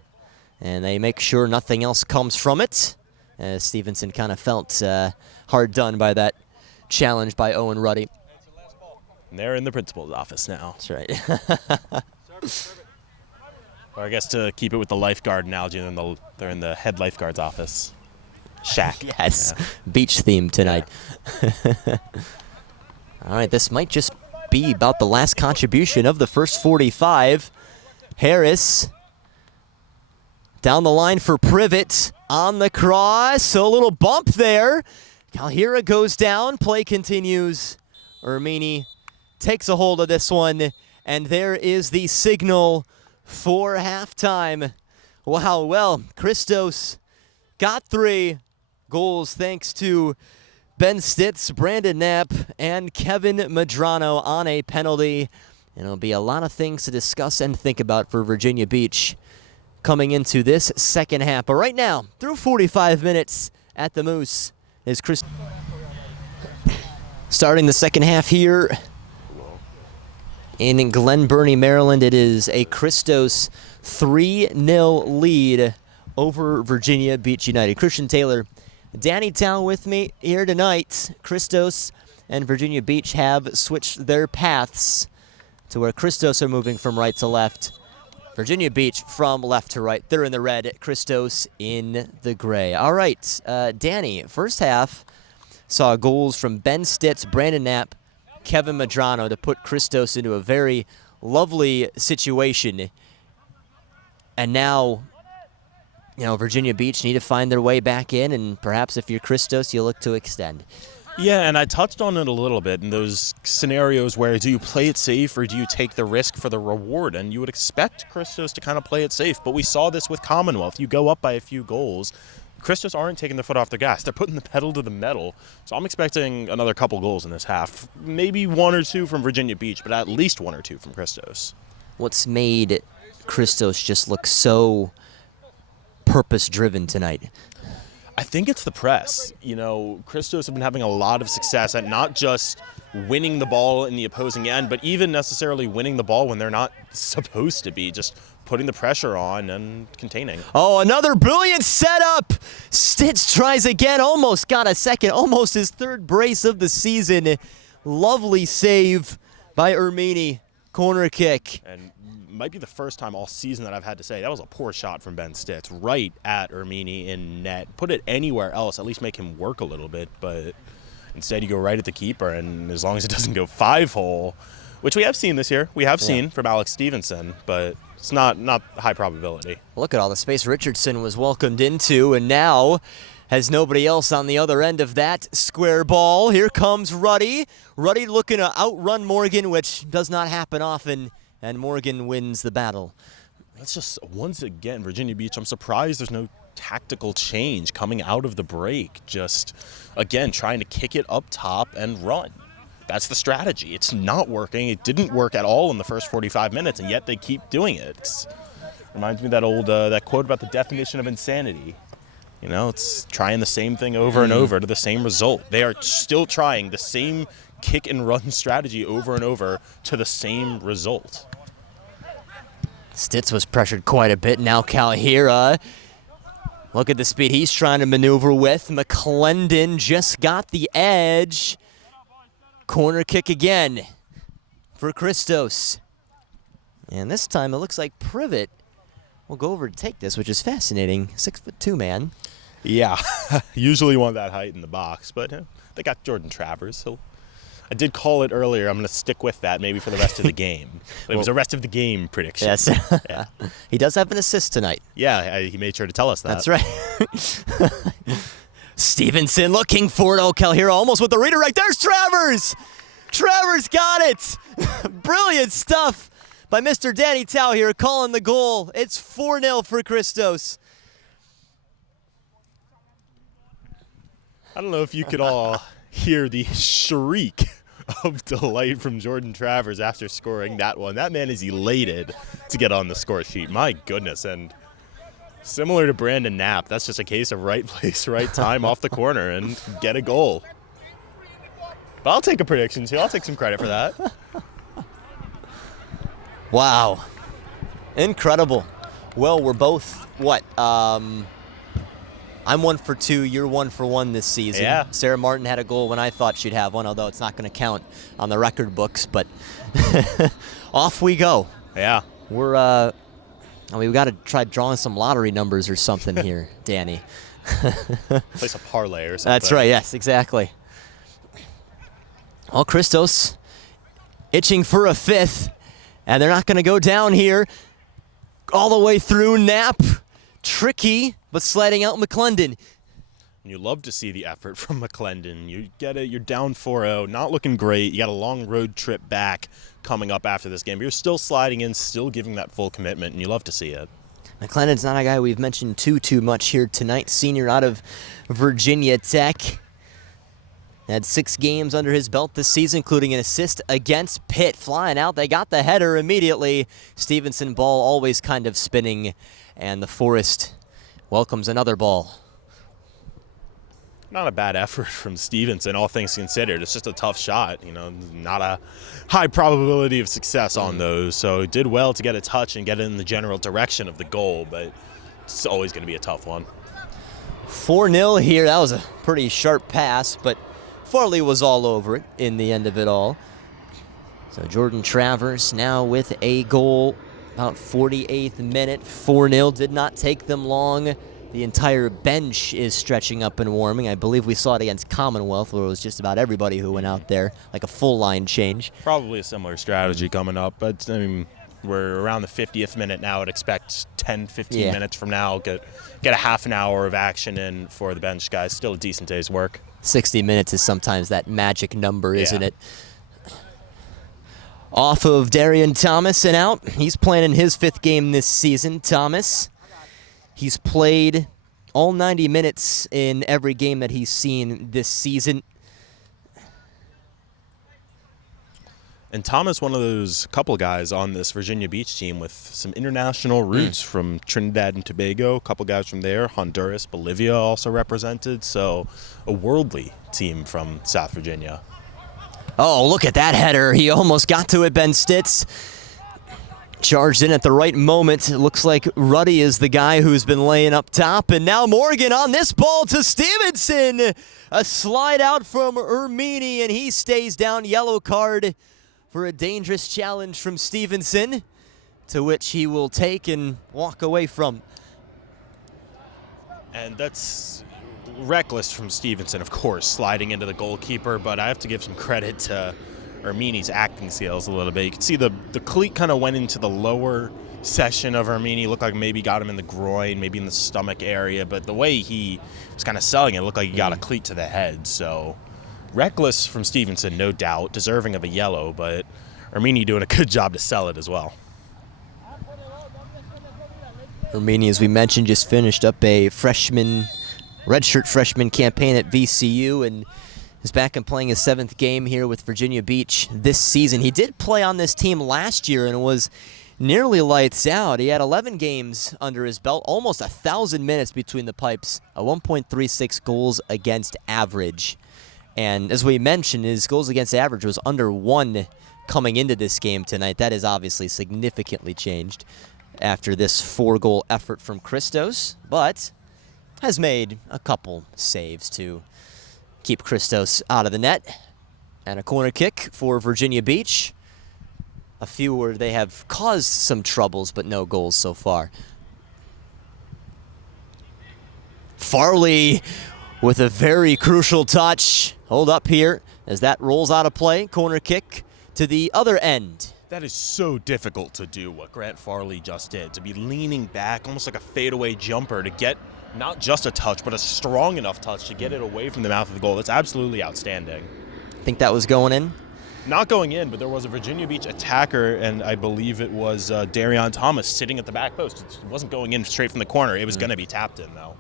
And they make sure nothing else comes from it. Stevenson kind of felt hard done by that challenge by Owen Ruddy. And they're in the principal's office now. That's right. Or I guess to keep it with the lifeguard analogy, they're in the head lifeguard's office. Shack. Yes, Yeah. beach theme tonight. Yeah. All right, this might just be about the last contribution of the first 45. Harris down the line for Privet on the cross. So a little bump there. Calhira goes down. Play continues. Ermini takes a hold of this one. And there is the signal for halftime. Wow, well, Christos got 3 goals thanks to Ben Stitz, Brandon Knapp, and Kevin Medrano on a penalty. And it'll be a lot of things to discuss and think about for Virginia Beach coming into this second half. But right now, through 45 minutes at the Moose, is Chris. Starting the second half here in Glen Burnie, Maryland, it is a Christos 3-0 lead over Virginia Beach United. Christian Taylor, Danny Town with me here tonight. Christos and Virginia Beach have switched their paths to where Christos are moving from right to left. Virginia Beach from left to right. They're in the red, Christos in the gray. All right, Danny, first half saw goals from Ben Stitz, Brandon Knapp, Kevin Medrano to put Christos into a very lovely situation. And now, Virginia Beach need to find their way back in, and perhaps if you're Christos, you look to extend. Yeah, and I touched on it a little bit in those scenarios where do you play it safe or do you take the risk for the reward? And you would expect Christos to kind of play it safe, but we saw this with Commonwealth. You go up by a few goals. Christos aren't taking their foot off the gas. They're putting the pedal to the metal. So I'm expecting another couple goals in this half. Maybe 1 or 2 from Virginia Beach, but at least 1 or 2 from Christos. What's made Christos just look so purpose-driven tonight? I think it's the press. Christos have been having a lot of success at not just winning the ball in the opposing end, but even necessarily winning the ball when they're not supposed to be, just putting the pressure on and containing. Oh, another brilliant setup. Stitz tries again, almost got a second, almost his 3rd brace of the season. Lovely save by Ermini. Corner kick. And might be the first time all season that I've had to say that was a poor shot from Ben Stitz right at Ermini in net. Put it anywhere else, at least make him work a little bit, but instead you go right at the keeper, and as long as it doesn't go 5-hole, which we have seen this year, we have seen from Alex Stevenson, but it's not high probability. Look at all the space Richardson was welcomed into, and now has nobody else on the other end of that square ball. Here comes Ruddy. Ruddy looking to outrun Morgan, which does not happen often, and Morgan wins the battle. That's just, once again, Virginia Beach, I'm surprised there's no tactical change coming out of the break. Just, again, trying to kick it up top and run. That's the strategy. It's not working. It didn't work at all in the first 45 minutes, and yet they keep doing it. Reminds me of that old that quote about the definition of insanity. You know, it's trying the same thing over and over to the same result. They are still trying the same kick and run strategy over and over to the same result. Stitz was pressured quite a bit. Now Calhira, look at the speed he's trying to maneuver with. McClendon just got the edge. Corner kick again for Christos. And this time it looks like Privet will go over to take this, which is fascinating. 6'2" man. Yeah, usually want that height in the box, but they got Jordan Travers. I did call it earlier. I'm going to stick with that maybe for the rest of the game. It was a rest of the game prediction. Yes. Yeah. He does have an assist tonight. Yeah, he made sure to tell us that. That's right. Stevenson looking for it. Oh, Calhira almost with the redirect. There's Travers. Travers got it. Brilliant stuff by Mr. Danny Tao here calling the goal. It's 4-0 for Christos. I don't know if you could all hear the shriek of delight from Jordan Travers after scoring that one. That man is elated to get on the score sheet. My goodness. And similar to Brandon Knapp, that's just a case of right place, right time off the corner and get a goal. But I'll take a prediction too. I'll take some credit for that. Wow. Incredible. Well, we're both, what, I'm 1 for 2, you're 1 for 1 this season. Yeah. Sarah Martin had a goal when I thought she'd have one, although it's not going to count on the record books, but off we go. Yeah. We've got to try drawing some lottery numbers or something here, Danny. Place a parlay or something. That's right, yes, exactly. Well, Christos itching for a fifth, and they're not going to go down here. All the way through Knapp. Tricky, but sliding out McClendon. You love to see the effort from McClendon. You get it, you're down 4-0, not looking great. You got a long road trip back coming up after this game. But you're still sliding in, still giving that full commitment, and you love to see it. McClendon's not a guy we've mentioned too much here tonight. Senior out of Virginia Tech. Had 6 games under his belt this season, including an assist against Pitt. Flying out, they got the header immediately. Stevenson ball always kind of spinning, and the Forest welcomes another ball. Not a bad effort from Stevenson, all things considered. It's just a tough shot, you know, not a high probability of success on those. So he did well to get a touch and get it in the general direction of the goal, but it's always going to be a tough one. 4-0 here. That was a pretty sharp pass, but Farley was all over it in the end of it all. So Jordan Travers now with a goal, about 48th minute, 4-0. Did not take them long. The entire bench is stretching up and warming. I believe we saw it against Commonwealth, where it was just about everybody who went out there, like a full line change. Probably a similar strategy coming up, but I mean, we're around the 50th minute now. I'd expect 10, 15 minutes from now, get a half an hour of action in for the bench guys. Still a decent day's work. 60 minutes is sometimes that magic number, isn't it? Off of Darian Thomas and out. He's playing in his 5th game this season. Thomas, he's played all 90 minutes in every game that he's seen this season. And Thomas, one of those couple guys on this Virginia Beach team with some international roots from Trinidad and Tobago. A couple guys from there, Honduras, Bolivia also represented. So a worldly team from South Virginia. Oh, look at that header. He almost got to it, Ben Stitz. Charged in at the right moment. It looks like Ruddy is the guy who's been laying up top. And now Morgan on this ball to Stevenson. A slide out from Ermini, and he stays down. Yellow card for a dangerous challenge from Stevenson, to which he will take and walk away from. And that's reckless from Stevenson, of course, sliding into the goalkeeper, but I have to give some credit to Ermini's acting skills a little bit. You can see the cleat kind of went into the lower section of Ermini. Looked like maybe got him in the groin, maybe in the stomach area, but the way he was kind of selling it looked like he got a cleat to the head. So reckless from Stevenson, no doubt, deserving of a yellow, but Ermini doing a good job to sell it as well. Armenia, as we mentioned, just finished up a redshirt freshman campaign at VCU and is back and playing his 7th game here with Virginia Beach this season. He did play on this team last year and was nearly lights out. He had 11 games under his belt, almost 1,000 minutes between the pipes, a 1.36 goals against average. And as we mentioned, his goals against average was under 1 coming into this game tonight. That has obviously significantly changed after this 4-goal effort from Christos, but has made a couple saves to keep Christos out of the net. And a corner kick for Virginia Beach. A few where they have caused some troubles, but no goals so far. Farley with a very crucial touch. Hold up here as that rolls out of play. Corner kick to the other end. That is so difficult to do, what Grant Farley just did, to be leaning back, almost like a fadeaway jumper, to get not just a touch, but a strong enough touch to get it away from the mouth of the goal. That's absolutely outstanding. Think that was going in? Not going in, but there was a Virginia Beach attacker, and I believe it was Darion Thomas sitting at the back post. It wasn't going in straight from the corner. It was going to be tapped in, though.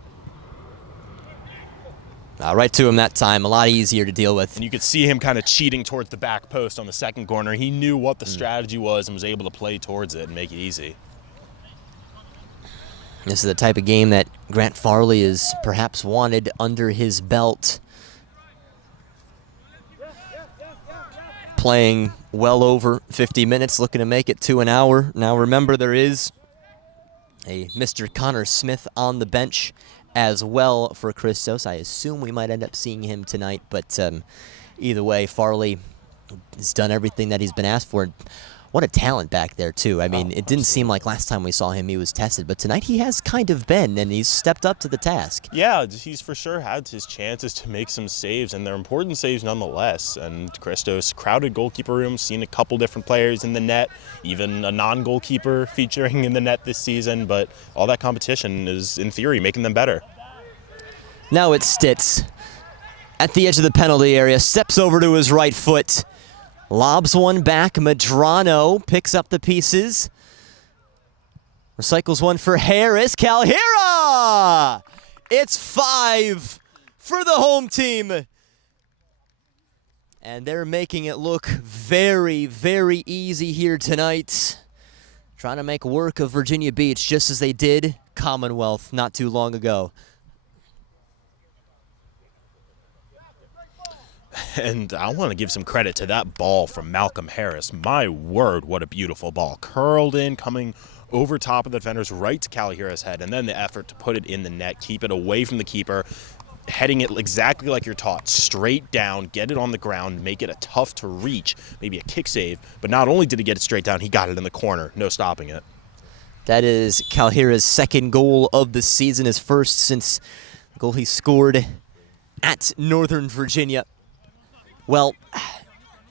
Right to him that time, a lot easier to deal with. And you could see him kind of cheating towards the back post on the second corner. He knew what the strategy was and was able to play towards it and make it easy. This is the type of game that Grant Farley is perhaps wanted under his belt. Playing well over 50 minutes, looking to make it to an hour. Now remember, there is a Mr. Connor Smith on the bench as well for Christos. I assume we might end up seeing him tonight, but either way, Farley has done everything that he's been asked for. What a talent back there, too. I mean, it didn't seem like last time we saw him he was tested, but tonight he has kind of been, and he's stepped up to the task. Yeah, he's for sure had his chances to make some saves, and they're important saves nonetheless. And Christos, crowded goalkeeper room, seen a couple different players in the net, even a non-goalkeeper featuring in the net this season, but all that competition is, in theory, making them better. Now it's Stitz at the edge of the penalty area, steps over to his right foot. Lobs one back. Medrano picks up the pieces. Recycles one for Harris. Calhira! It's 5 for the home team. And they're making it look very, very easy here tonight. Trying to make work of Virginia Beach just as they did Commonwealth not too long ago. And I want to give some credit to that ball from Malcolm Harris. My word, what a beautiful ball. Curled in, coming over top of the defenders, right to Calhira's head, and then the effort to put it in the net, keep it away from the keeper, heading it exactly like you're taught, straight down, get it on the ground, make it a tough to reach, maybe a kick save. But not only did he get it straight down, he got it in the corner, no stopping it. That is Calhira's second goal of the season, his first since the goal he scored at Northern Virginia. Well,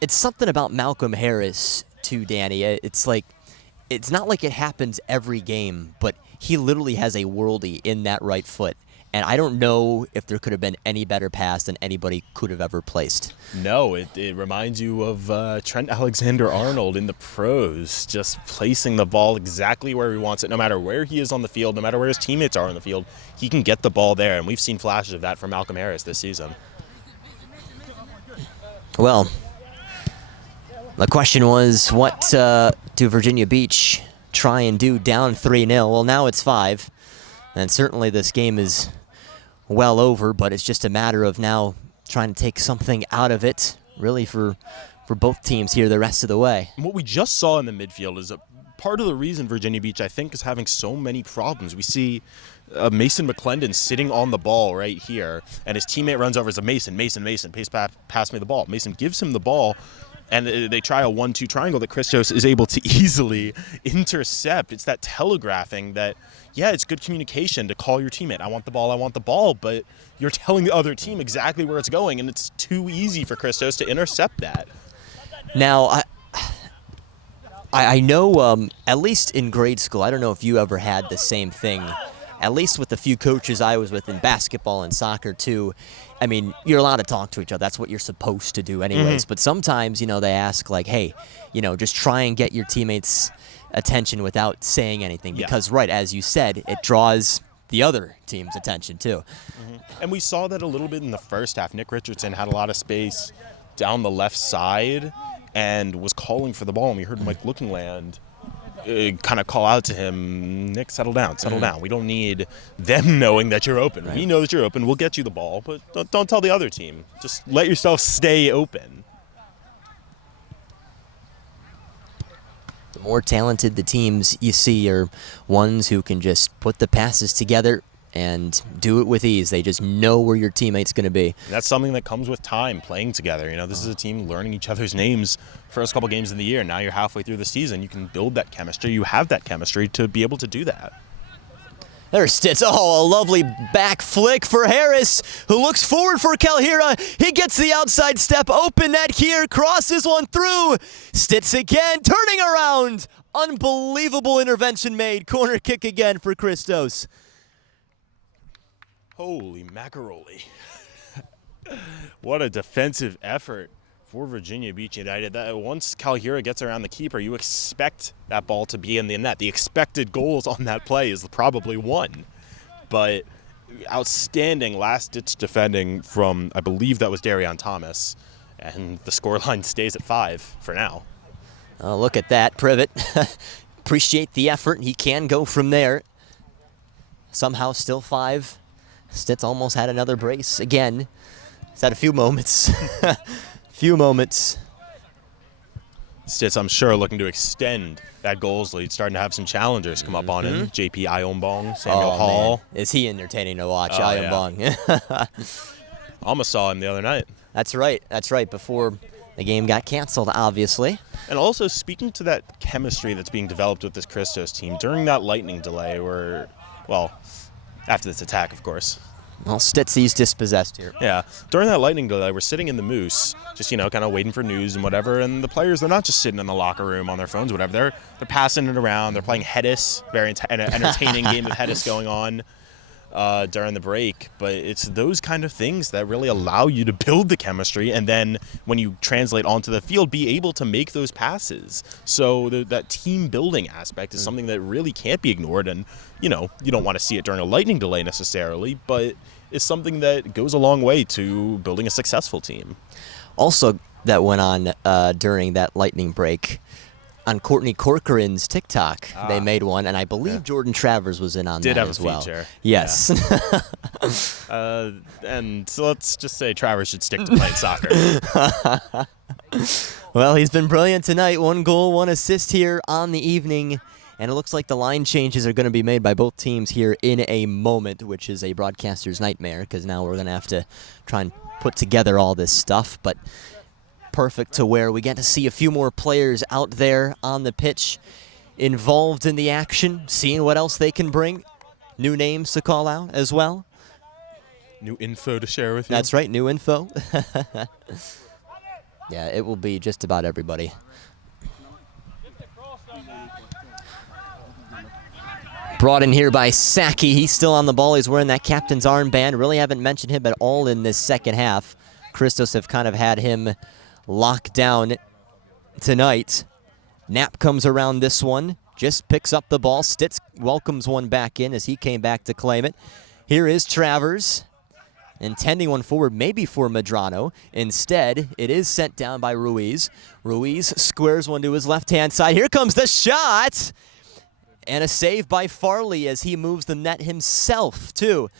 it's something about Malcolm Harris, too, Danny. It's not like it happens every game, but he literally has a worldie in that right foot. And I don't know if there could have been any better pass than anybody could have ever placed. No, it reminds you of Trent Alexander-Arnold in the pros, just placing the ball exactly where he wants it, no matter where he is on the field, no matter where his teammates are on the field. He can get the ball there, and we've seen flashes of that from Malcolm Harris this season. Well, the question was, what do Virginia Beach try and do down 3-0? Well, now it's 5, and certainly this game is well over, but it's just a matter of now trying to take something out of it, really, for both teams here the rest of the way. And what we just saw in the midfield is a part of the reason Virginia Beach, I think, is having so many problems. We see Mason McClendon sitting on the ball right here, and his teammate runs over as a Mason, pass me the ball. Mason gives him the ball, and they try a 1-2 triangle that Christos is able to easily intercept. It's that telegraphing that, yeah, it's good communication to call your teammate, I want the ball, but you're telling the other team exactly where it's going, and it's too easy for Christos to intercept that. Now, I know, at least in grade school, I don't know if you ever had the same thing, at least with the few coaches I was with in basketball and soccer too. I mean, you're allowed to talk to each other. That's what you're supposed to do anyways. But sometimes, they ask like, hey, just try and get your teammates attention without saying anything. Yeah. Because, right, as you said, it draws the other team's attention, too. And we saw that a little bit in the first half. Nick Richardson had a lot of space down the left side and was calling for the ball, and we heard Mike Lookingland kind of call out to him, Nick, settle down. We don't need them knowing that you're open. We know that you're open. We'll get you the ball, but don't tell the other team. Just let yourself stay open. The more talented the teams you see are ones who can just put the passes together and do it with ease. They just know where your teammate's going to be. And that's something that comes with time, playing together. You know, this is a team learning each other's names first couple games of the year. Now you're halfway through the season. You can build that chemistry. You have that chemistry to be able to do that. There's Stitz. Oh, a lovely back flick for Harris, who looks forward for Kalhira. He gets the outside step, open net here, crosses one through. Stitz again, turning around. Unbelievable intervention made. Corner kick again for Christos. Holy macaroni. What a defensive effort for Virginia Beach United. That once Kalhira gets around the keeper, you expect that ball to be in the net. The expected goals on that play is probably 1. But outstanding last-ditch defending from, I believe that was Darion Thomas. And the scoreline stays at 5 for now. Oh, look at that, Privet. Appreciate the effort. He can go from there. Somehow still 5. Stitz almost had another brace again. He's had a few moments. Stitz, I'm sure, looking to extend that goals lead, starting to have some challengers come up on him. JP Iombong, Samuel Hall. Man. Is he entertaining to watch, Iombong? Yeah. Almost saw him the other night. That's right, before the game got canceled, obviously. And also, speaking to that chemistry that's being developed with this Christos team, during that lightning delay after this attack, of course. Well, Stitzy's dispossessed here. Yeah. During that lightning delay, we're sitting in the Moose, just, kind of waiting for news and whatever. And the players, they're not just sitting in the locker room on their phones, whatever. They're passing it around. They're playing Hedis, very entertaining game of Hedis going on during the break. But it's those kind of things that really allow you to build the chemistry. And then when you translate onto the field, be able to make those passes. So that team building aspect is something that really can't be ignored. And, you don't want to see it during a lightning delay necessarily, but it's something that goes a long way to building a successful team. Also, that went on during that lightning break. On Courtney Corcoran's TikTok, they made one, and I believe Jordan Travers was in on that as well. Did have a feature. Yes. Yeah. And so let's just say Travers should stick to playing soccer. Well, he's been brilliant tonight. 1 goal, 1 assist here on the evening. And it looks like the line changes are going to be made by both teams here in a moment, which is a broadcaster's nightmare, because now we're going to have to try and put together all this stuff. But perfect to where we get to see a few more players out there on the pitch involved in the action, seeing what else they can bring. New names to call out as well. New info to share with you. That's right, new info. Yeah, it will be just about everybody. Brought in here by Saki. He's still on the ball. He's wearing that captain's armband. Really haven't mentioned him at all in this second half. Christos have kind of had him locked down tonight. Knapp comes around this one. Just picks up the ball. Stitz welcomes one back in as he came back to claim it. Here is Travers. Intending one forward, maybe for Medrano. Instead, it is sent down by Ruiz. Ruiz squares one to his left-hand side. Here comes the shot! And a save by Farley as he moves the net himself, too.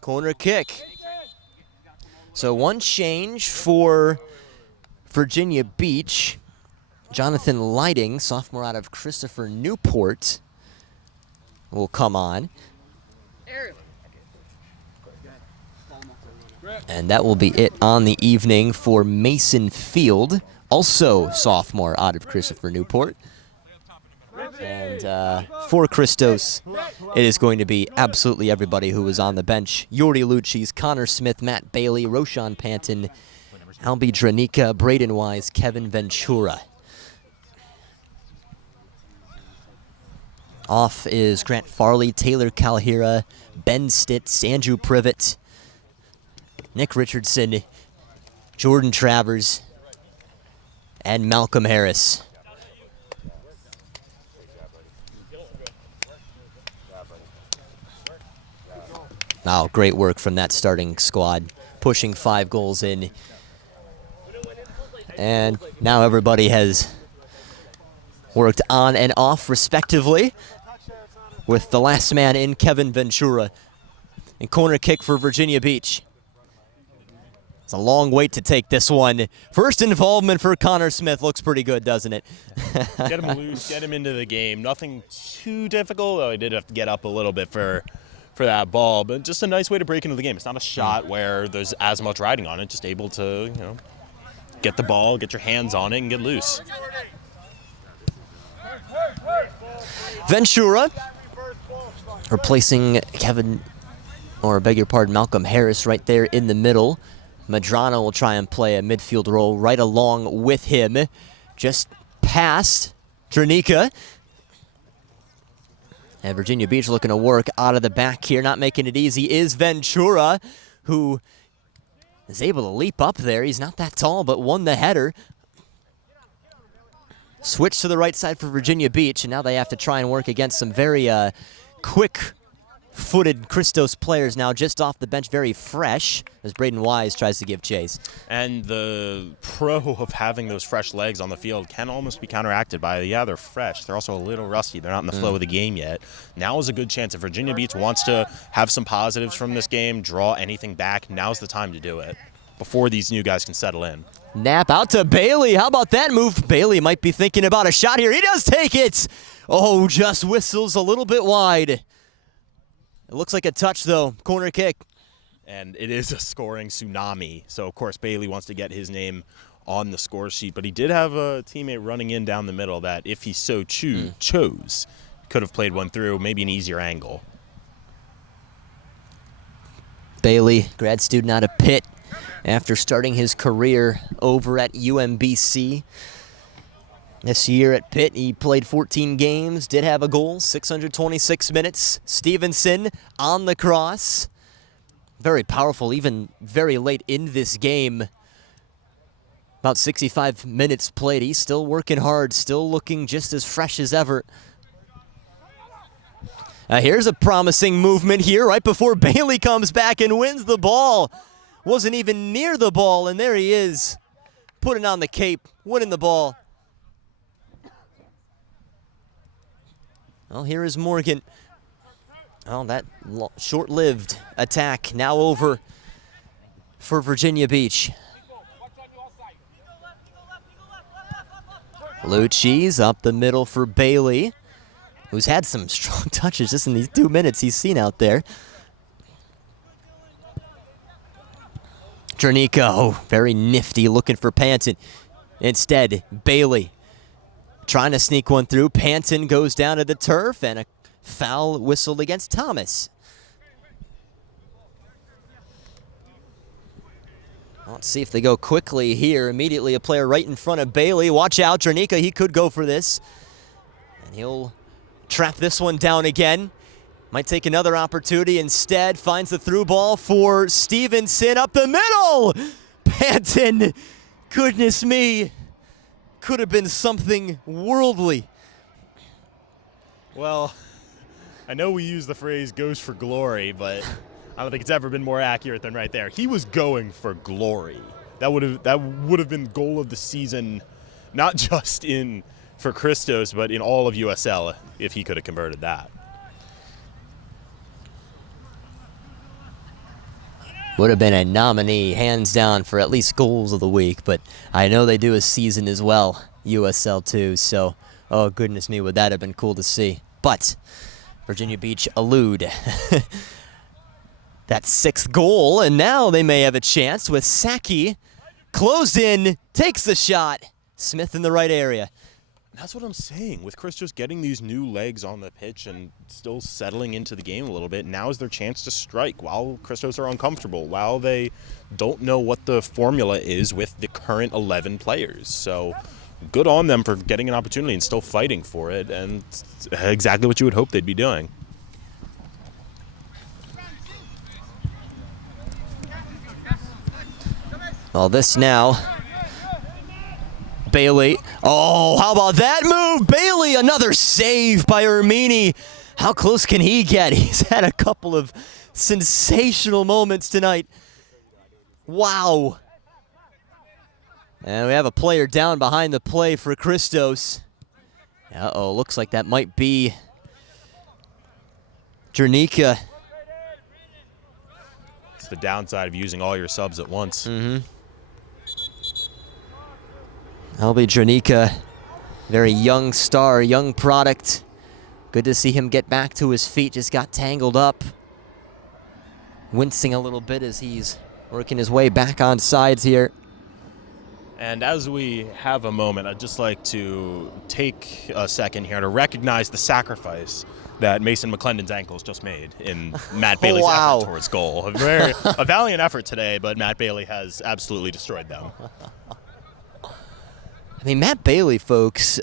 Corner kick. So 1 change for Virginia Beach. Jonathan Lighting, sophomore out of Christopher Newport, will come on. And that will be it on the evening for Mason Field, also sophomore out of Christopher Newport. And for Christos, it is going to be absolutely everybody who was on the bench. Yuri Lucchis, Connor Smith, Matt Bailey, Roshan Panton, Albi Dranica, Braden Wise, Kevin Ventura. Off is Grant Farley, Taylor Kalhira, Ben Stitz, Andrew Privet, Nick Richardson, Jordan Travers, and Malcolm Harris. Oh, great work from that starting squad, pushing 5 goals in. And now everybody has worked on and off respectively, with the last man in, Kevin Ventura. And corner kick for Virginia Beach. It's a long wait to take this one. First involvement for Connor Smith. Looks pretty good, doesn't it? Get him loose, get him into the game. Nothing too difficult, though he did have to get up a little bit for that ball, but just a nice way to break into the game. It's not a shot where there's as much riding on it, just able to, get the ball, get your hands on it, and get loose. Ventura replacing Malcolm Harris right there in the middle. Madrano will try and play a midfield role right along with him. Just past Dranica. And Virginia Beach looking to work out of the back here. Not making it easy is Ventura, who is able to leap up there. He's not that tall, but won the header. Switch to the right side for Virginia Beach, and now they have to try and work against some very quick-footed Christos players now just off the bench, very fresh, as Braden Wise tries to give chase. And the pro of having those fresh legs on the field can almost be counteracted by, they're fresh. They're also a little rusty. They're not in the flow of the game yet. Now is a good chance. If Virginia Beach wants to have some positives from this game, draw anything back, now's the time to do it before these new guys can settle in. Nap out to Bailey. How about that move? Bailey might be thinking about a shot here. He does take it. Oh, just whistles a little bit wide. It looks like a touch, though. Corner kick. And it is a scoring tsunami. So, of course, Bailey wants to get his name on the score sheet. But he did have a teammate running in down the middle that, if he so chose, could have played one through, maybe an easier angle. Bailey, grad student out of Pitt, after starting his career over at UMBC. This year at Pitt, he played 14 games, did have a goal, 626 minutes. Stevenson on the cross. Very powerful, even very late in this game. About 65 minutes played. He's still working hard, still looking just as fresh as ever. Here's a promising movement here right before Bailey comes back and wins the ball. Wasn't even near the ball, and there he is, putting on the cape, winning the ball. Well, here is Morgan. Oh, that short-lived attack now over for Virginia Beach. Lucci's up the middle for Bailey, who's had some strong touches just in these 2 minutes he's seen out there. Jernico, very nifty, looking for Panton. Instead, Bailey trying to sneak one through. Panton goes down to the turf, and a foul whistled against Thomas. Let's see if they go quickly here. Immediately a player right in front of Bailey. Watch out, Jernico, he could go for this. And he'll trap this one down again. Might take another opportunity. Instead, finds the through ball for Stevenson up the middle. Panton, goodness me, could have been something worldly. Well, I know we use the phrase goes for glory, but I don't think it's ever been more accurate than right there. He was going for glory. That would have been goal of the season, not just for Christos, but in all of USL if he could have converted that. Would have been a nominee, hands down, for at least goals of the week, but I know they do a season as well, USL2, so, oh goodness me, would that have been cool to see. But Virginia Beach elude that 6th goal, and now they may have a chance with Saki closed in, takes the shot. Smith in the right area. That's what I'm saying. With Christos getting these new legs on the pitch and still settling into the game a little bit, now is their chance to strike while Christos are uncomfortable, while they don't know what the formula is with the current 11 players. So good on them for getting an opportunity and still fighting for it, and exactly what you would hope they'd be doing. Well, this now. Bailey. Oh, how about that move? Bailey, another save by Ermini. How close can he get? He's had a couple of sensational moments tonight. Wow. And we have a player down behind the play for Christos. Uh-oh, looks like that might be Jernica. It's the downside of using all your subs at once. That'll be Jernica. Very young star, young product. Good to see him get back to his feet. Just got tangled up. Wincing a little bit as he's working his way back on sides here. And as we have a moment, I'd just like to take a second here to recognize the sacrifice that Mason McClendon's ankles just made in Matt Bailey's effort towards goal. A valiant effort today, but Matt Bailey has absolutely destroyed them. I mean, Matt Bailey, folks,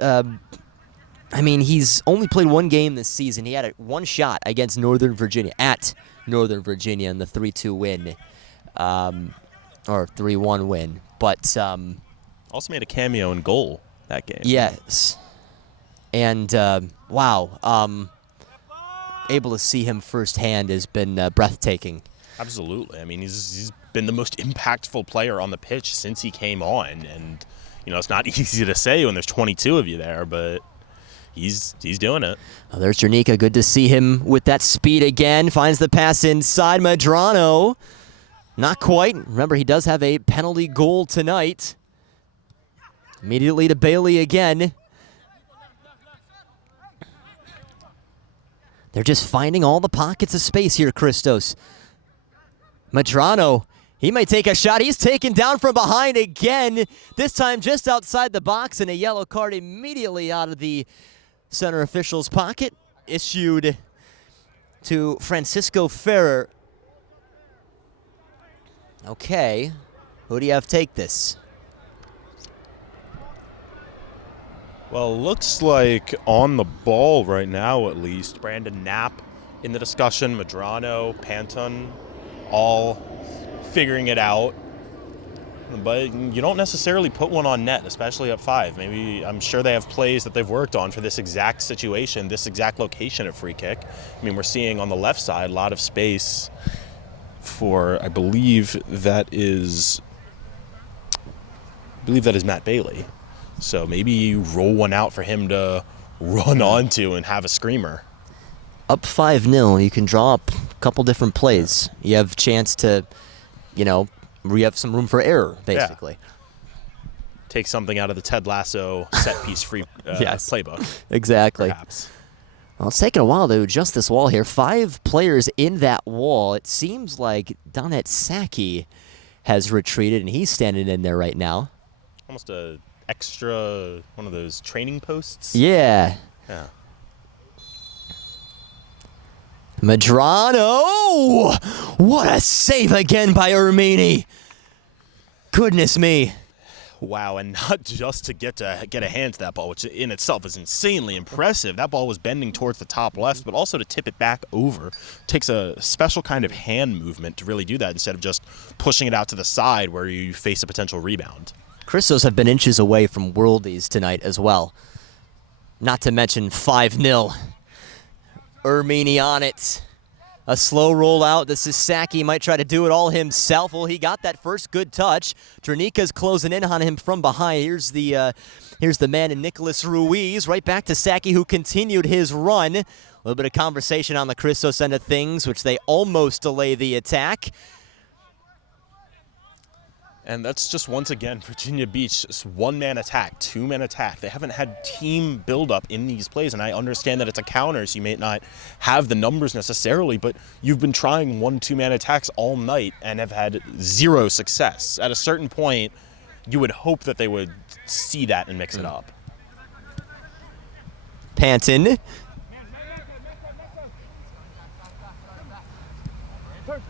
he's only played one game this season. He had one shot against Northern Virginia, at Northern Virginia in the 3-2 win, or 3-1 win. But also made a cameo in goal that game. Yes. And, wow, able to see him firsthand has been breathtaking. Absolutely. I mean, he's been the most impactful player on the pitch since he came on, and it's not easy to say when there's 22 of you there, but he's doing it. Oh, there's Jernica. Good to see him with that speed again. Finds the pass inside. Medrano. Not quite. Remember, he does have a penalty goal tonight. Immediately to Bailey again. They're just finding all the pockets of space here, Christos. Medrano. He may take a shot. He's taken down from behind again. This time just outside the box, and a yellow card immediately out of the center official's pocket. Issued to Francisco Ferrer. Okay. Who do you have take this? Well, looks like on the ball right now, at least. Brandon Knapp in the discussion. Medrano, Panton, all figuring it out. But you don't necessarily put one on net, especially up 5. Maybe, I'm sure they have plays that they've worked on for this exact situation, this exact location at free kick. I mean, we're seeing on the left side a lot of space for, I believe that is Matt Bailey. So maybe you roll one out for him to run onto and have a screamer. Up 5-0, you can draw up a couple different plays. You have a chance to, you have some room for error, basically. Yeah. Take something out of the Ted Lasso set-piece free yes. playbook. Exactly. Perhaps. Well, it's taken a while to adjust this wall here. 5 players in that wall. It seems like Donette Saki has retreated, and he's standing in there right now. Almost a extra one of those training posts. Yeah. Yeah. Medrano! What a save again by Ermini. Goodness me. Wow, and not just to get a hand to that ball, which in itself is insanely impressive. That ball was bending towards the top left, but also to tip it back over. Takes a special kind of hand movement to really do that instead of just pushing it out to the side where you face a potential rebound. Christos have been inches away from worldies tonight as well. Not to mention 5-0. Ermini on it. A slow roll out. This is Saki. Might try to do it all himself. Well, he got that first good touch. Drnika's closing in on him from behind. Here's the man in Nicholas Ruiz. Right back to Saki, who continued his run. A little bit of conversation on the Christos end of things, which they almost delay the attack. And that's just, once again, Virginia Beach, just one-man attack, two-man attack. They haven't had team build-up in these plays, and I understand that it's a counter, so you may not have the numbers necessarily, but you've been trying 1-2-man attacks all night and have had zero success. At a certain point, you would hope that they would see that and mix it up. Panton.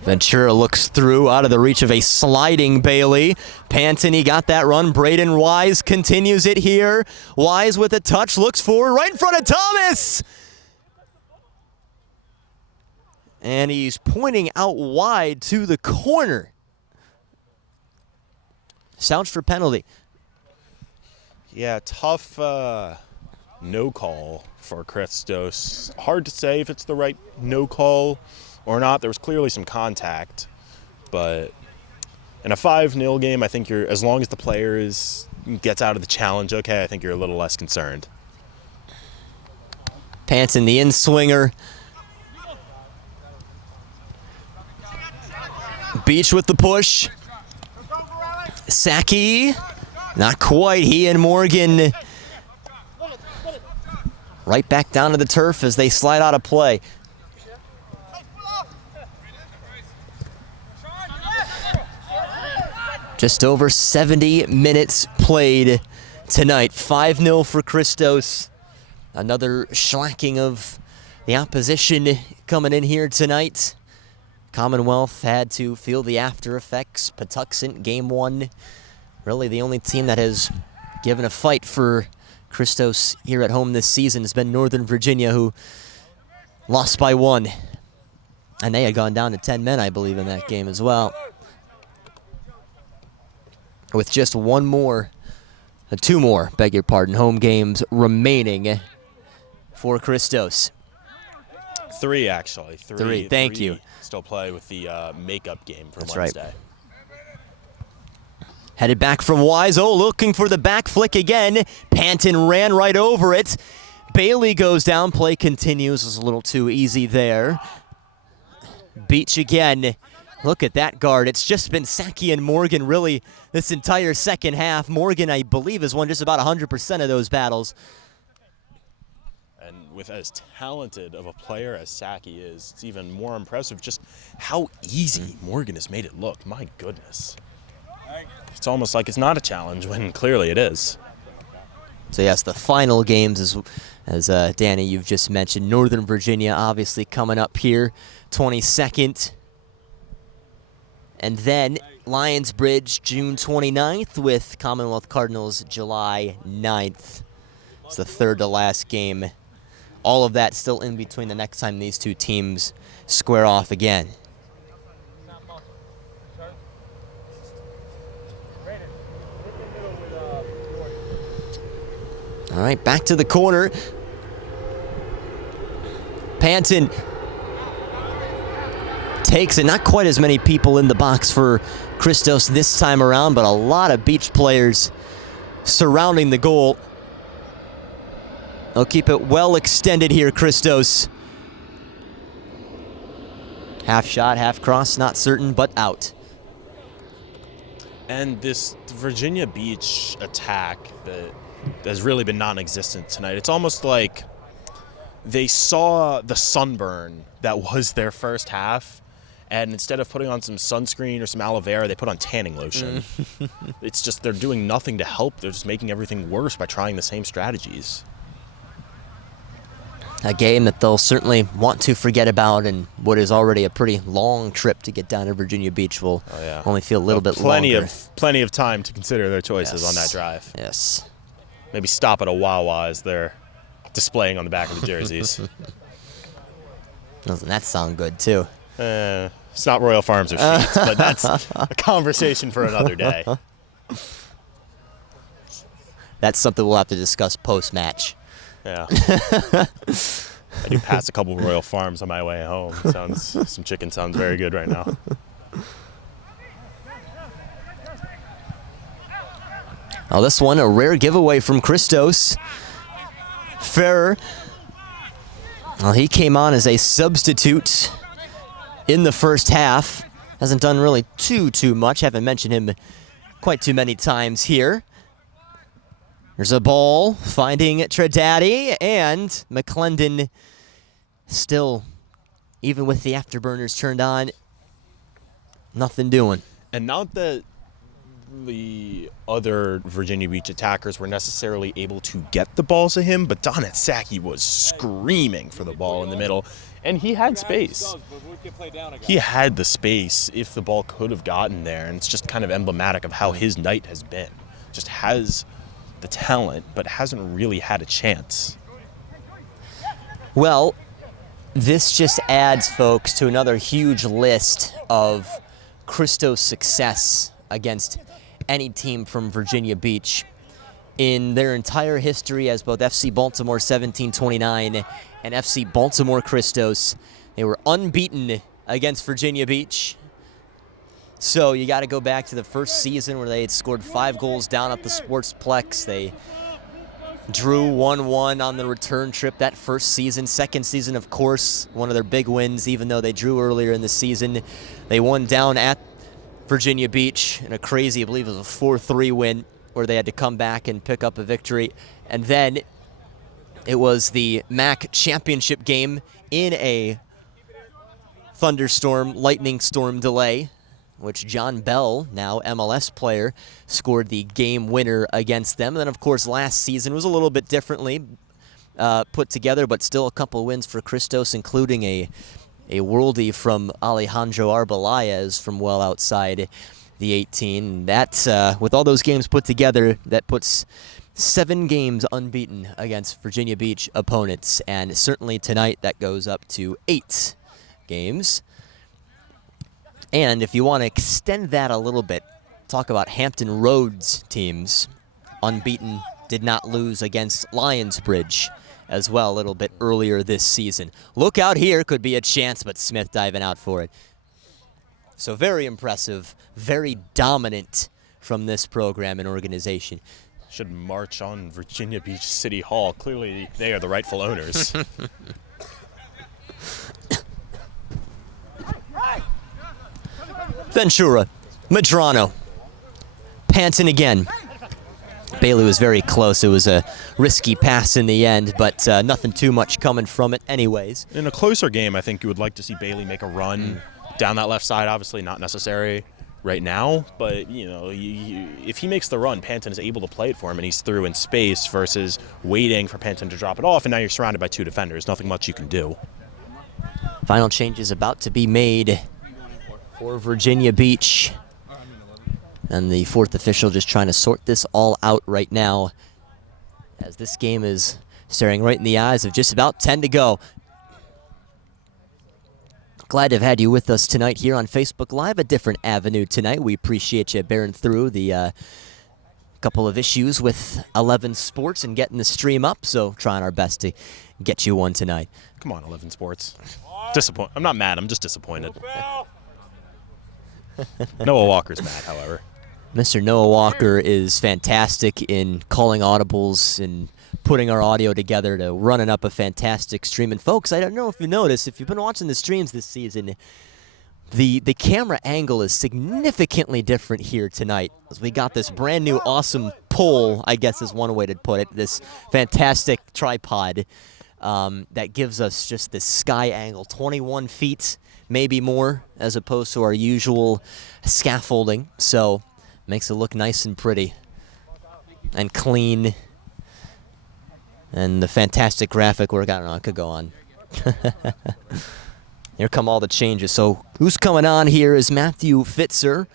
Ventura looks through, out of the reach of a sliding Bailey. Panton, he got that run. Braden Wise continues it here. Wise with a touch, looks forward, right in front of Thomas! And he's pointing out wide to the corner. Sounds for penalty. Yeah, tough no call for Christos. Hard to say if it's the right no call or not. There was clearly some contact, but in a 5-0 game, I think as long as the player gets out of the challenge okay, I think you're a little less concerned. Pants in the in-swinger. Beach with the push. Saki, not quite. He and Morgan right back down to the turf as they slide out of play. Just over 70 minutes played tonight. 5-0 for Christos. Another shellacking of the opposition coming in here tonight. Commonwealth had to feel the after effects. Patuxent, game 1. Really the only team that has given a fight for Christos here at home this season has been Northern Virginia, who lost by 1. And they had gone down to 10 men, I believe, in that game as well. With just 2 more, beg your pardon, home games remaining for Christos. 3, actually. 3, thank you. Still play with the makeup game for That's Wednesday. right. Headed back from Wiseau, looking for the back flick again. Panton ran right over it. Bailey goes down, play continues. It was a little too easy there. Beach again. Look at that guard. It's just been Saki and Morgan really this entire second half. Morgan, I believe, has won just about 100% of those battles. And with as talented of a player as Saki is, it's even more impressive just how easy Morgan has made it look. My goodness. It's almost like it's not a challenge when clearly it is. So yes, the final games, as Danny, you've just mentioned. Northern Virginia obviously coming up here, 22nd. And then Lions Bridge, June 29th, with Commonwealth Cardinals, July 9th. It's the 3rd to last game. All of that still in between the next time these 2 teams square off again. All right, back to the corner. Panton takes it. Not quite as many people in the box for Christos this time around, but a lot of Beach players surrounding the goal. They'll keep it well extended here, Christos. Half shot, half cross, not certain, but out. And this Virginia Beach attack that has really been non-existent tonight, it's almost like they saw the sunburn that was their first half, and instead of putting on some sunscreen or some aloe vera, they put on tanning lotion. It's just they're doing nothing to help. They're just making everything worse by trying the same strategies. A game that they'll certainly want to forget about, and what is already a pretty long trip to get down to Virginia Beach will only feel a little bit longer. Plenty of time to consider their choices on that drive. Yes. Maybe stop at a Wawa as they're displaying on the back of the jerseys. Doesn't that sound good, too? It's not Royal Farms or Sheetz, but that's a conversation for another day. That's something we'll have to discuss post-match. Yeah. I do pass a couple of Royal Farms on my way home. Some chicken sounds very good right now. Oh, this one, a rare giveaway from Christos. Ferrer. Well, he came on as a substitute in the first half. Hasn't done really too much. Haven't mentioned him quite too many times here. There's a ball finding Trinidadi, and McClendon still, even with the afterburners turned on, nothing doing. And not that the other Virginia Beach attackers were necessarily able to get the balls to him, but Donat Saki was screaming for the ball in the middle, and he had space. He had the space if the ball could have gotten there, and it's just kind of emblematic of how his night has been. Just has the talent, but hasn't really had a chance. Well, this just adds, folks, to another huge list of Christos' success against any team from Virginia Beach. in their entire history as both FC Baltimore 1729 and FC Baltimore Christos. They were unbeaten against Virginia Beach. So you got to go back to the first season where they had scored 5 goals down at the Sportsplex. They drew 1-1 on the return trip that first season. Second season, of course, one of their big wins, even though they drew earlier in the season. They won down at Virginia Beach in a crazy, I believe it was a 4-3 win, where they had to come back and pick up a victory. And then it was the MAC championship game in a thunderstorm, lightning storm delay, which John Bell, now MLS player, scored the game winner against them. And then, of course, last season was a little bit differently put together, but still a couple wins for Christos, including a worldie from Alejandro Arbelayez from well outside the 18. That, with all those games put together, that puts 7 games unbeaten against Virginia Beach opponents. And certainly tonight that goes up to 8 games. And if you want to extend that a little bit, talk about Hampton Roads teams. Unbeaten, did not lose against Lionsbridge as well a little bit earlier this season. Look out here, could be a chance, but Smith diving out for it. So very impressive, very dominant from this program and organization. Should march on Virginia Beach City Hall. Clearly, they are the rightful owners. Ventura, Medrano, Panton again. Bailey was very close. It was a risky pass in the end, but nothing too much coming from it anyways. In a closer game, I think you would like to see Bailey make a run down that left side. Obviously not necessary right now, but you know, if he makes the run, Panton is able to play it for him, and he's through in space versus waiting for Panton to drop it off, and now you're surrounded by 2 defenders. Nothing much you can do. Final changes about to be made for Virginia Beach. And the 4th official just trying to sort this all out right now, as this game is staring right in the eyes of just about 10 to go. Glad to have had you with us tonight here on Facebook Live, a different avenue tonight. We appreciate you bearing through the couple of issues with 11 Sports and getting the stream up, so trying our best to get you one tonight. Come on, 11 Sports. I'm not mad, I'm just disappointed. Noah Walker's mad, however. Mr. Noah Walker is fantastic in calling audibles and putting our audio together to running up a fantastic stream. And folks, I don't know if you noticed, if you've been watching the streams this season, the camera angle is significantly different here tonight, as we got this brand new awesome pole, I guess is one way to put it, this fantastic tripod that gives us just this sky angle, 21 feet, maybe more, as opposed to our usual scaffolding. So makes it look nice and pretty and clean. And the fantastic graphic work, I don't know, I could go on. Here come all the changes. So who's coming on here is Matthew Fitzer,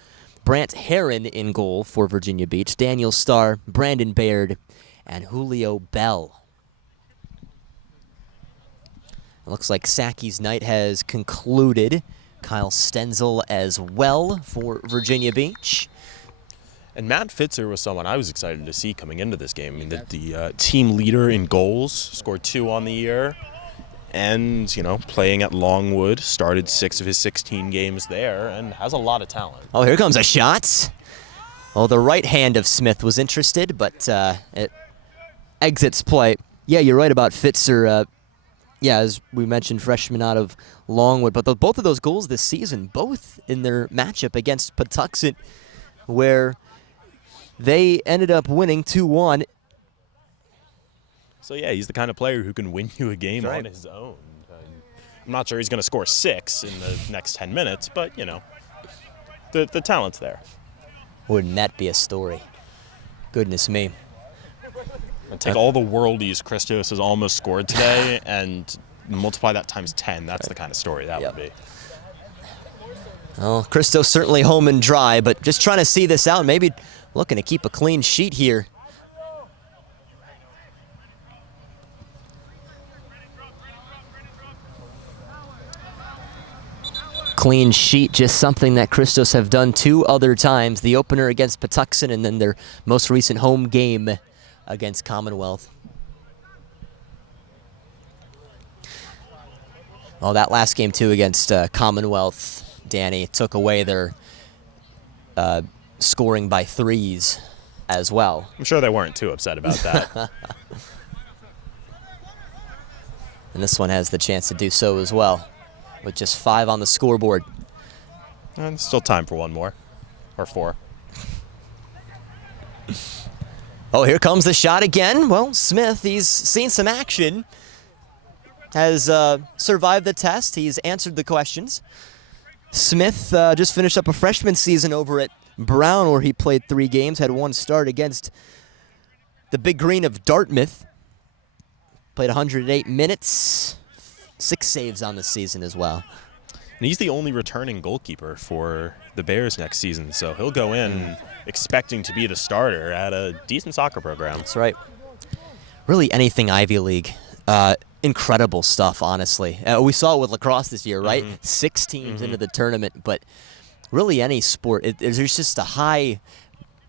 Brant Heron in goal for Virginia Beach, Daniel Starr, Brandon Baird, and Julio Bell. It looks like Saki's night has concluded. Kyle Stenzel as well for Virginia Beach. And Matt Fitzer was someone I was excited to see coming into this game. I mean, the team leader in goals, scored 2 on the year, and, you know, playing at Longwood, started 6 of his 16 games there, and has a lot of talent. Oh, here comes a shot. Well, the right hand of Smith was interested, but it exits play. Yeah, you're right about Fitzer. Yeah, as we mentioned, freshman out of Longwood. But both of those goals this season, both in their matchup against Patuxent, where they ended up winning 2-1. So, yeah, he's the kind of player who can win you a game on his own. I'm not sure he's going to score 6 in the next 10 minutes, but, you know, the talent's there. Wouldn't that be a story? Goodness me. And take all the worldies Christos has almost scored today and multiply that times 10. That's the kind of story that would be. Well, Christos certainly home and dry, but just trying to see this out. Maybe looking to keep a clean sheet here. Clean sheet, just something that Christos have done 2 other times. The opener against Patuxent and then their most recent home game against Commonwealth. Well, that last game, too, against Commonwealth, Danny, took away their scoring by threes as well. I'm sure they weren't too upset about that. And this one has the chance to do so as well, with just 5 on the scoreboard. And still time for one more, or 4. Oh, here comes the shot again. Well, Smith, he's seen some action, has survived the test. He's answered the questions. Smith just finished up a freshman season over at Brown, where he played 3 games, had 1 start against the Big Green of Dartmouth. Played 108 minutes, 6 saves on the season as well. And he's the only returning goalkeeper for the Bears next season, so he'll go in expecting to be the starter at a decent soccer program. That's right. Really anything Ivy League. Incredible stuff, honestly. We saw it with lacrosse this year, right? 6 teams into the tournament, but really any sport, there's just a high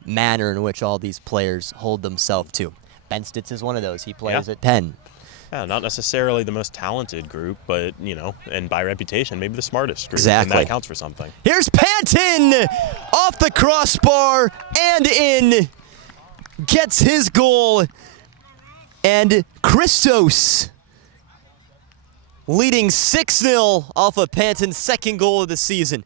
manner in which all these players hold themselves to. Ben Stitz is one of those. He plays at Penn. Yeah, not necessarily the most talented group, but, you know, and by reputation, maybe the smartest group. Exactly. And that counts for something. Here's Panton off the crossbar and in. Gets his goal. And Christos leading 6-0 off of Panton's second goal of the season.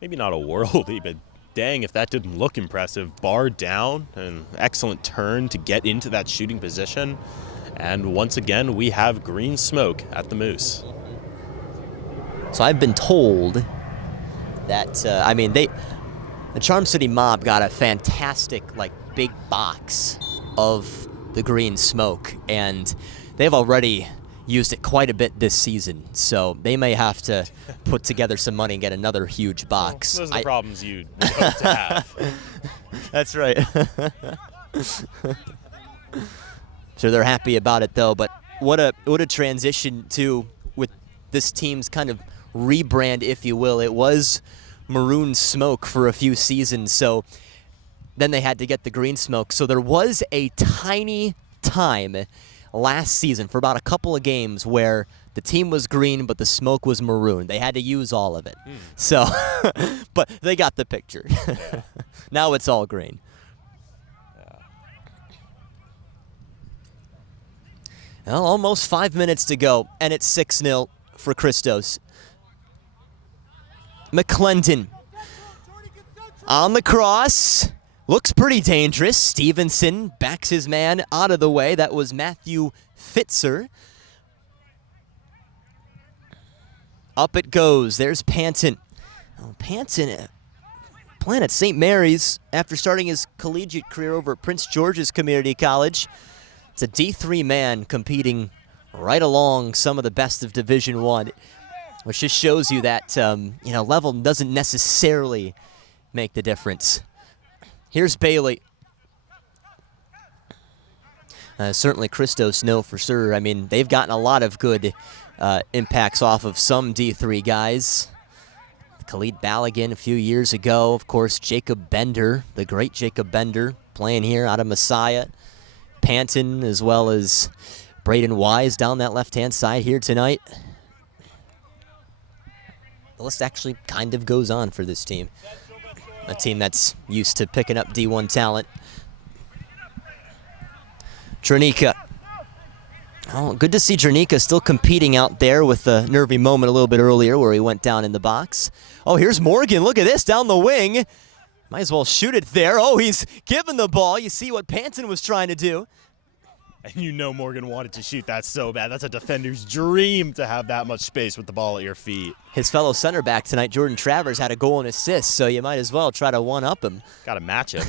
Maybe not a worldie, but dang, if that didn't look impressive. Bar down, an excellent turn to get into that shooting position. And once again, we have green smoke at the Moose. So I've been told that, the Charm City Mob got a fantastic, big box of the green smoke, and they've already used it quite a bit this season, so they may have to put together some money and get another huge box. Well, those are the problems you hope to have. That's right. So they're happy about it, though, but what a transition to with this team's kind of rebrand, if you will. It was maroon smoke for a few seasons, so then they had to get the green smoke. So there was a tiny time last season for about a couple of games where the team was green but the smoke was maroon. They had to use all of it. So, but they got the picture. Yeah. Now it's all green. Well, almost 5 minutes to go, and it's 6-0 for Christos. McClendon on the cross. Looks pretty dangerous. Stevenson backs his man out of the way. That was Matthew Fitzer. Up it goes. There's Panton. Oh, Panton playing at St. Mary's after starting his collegiate career over at Prince George's Community College. It's a D3 man competing right along some of the best of Division I, which just shows you that level doesn't necessarily make the difference. Here's Bailey. Certainly Christos know for sure. I mean, they've gotten a lot of good impacts off of some D3 guys. Khalid Balagan a few years ago. Of course, Jacob Bender, the great Jacob Bender, playing here out of Messiah. Panton, as well as Braden Wise down that left-hand side here tonight. The list actually kind of goes on for this team. A team that's used to picking up D1 talent. Jernica. Oh, good to see Jernica still competing out there with a nervy moment a little bit earlier where he went down in the box. Oh, here's Morgan. Look at this down the wing. Might as well shoot it there. Oh, he's given the ball. You see what Panton was trying to do. And you know Morgan wanted to shoot that so bad. That's a defender's dream to have that much space with the ball at your feet. His fellow center back tonight, Jordan Travers, had a goal and assist, so you might as well try to one-up him. Got to match him.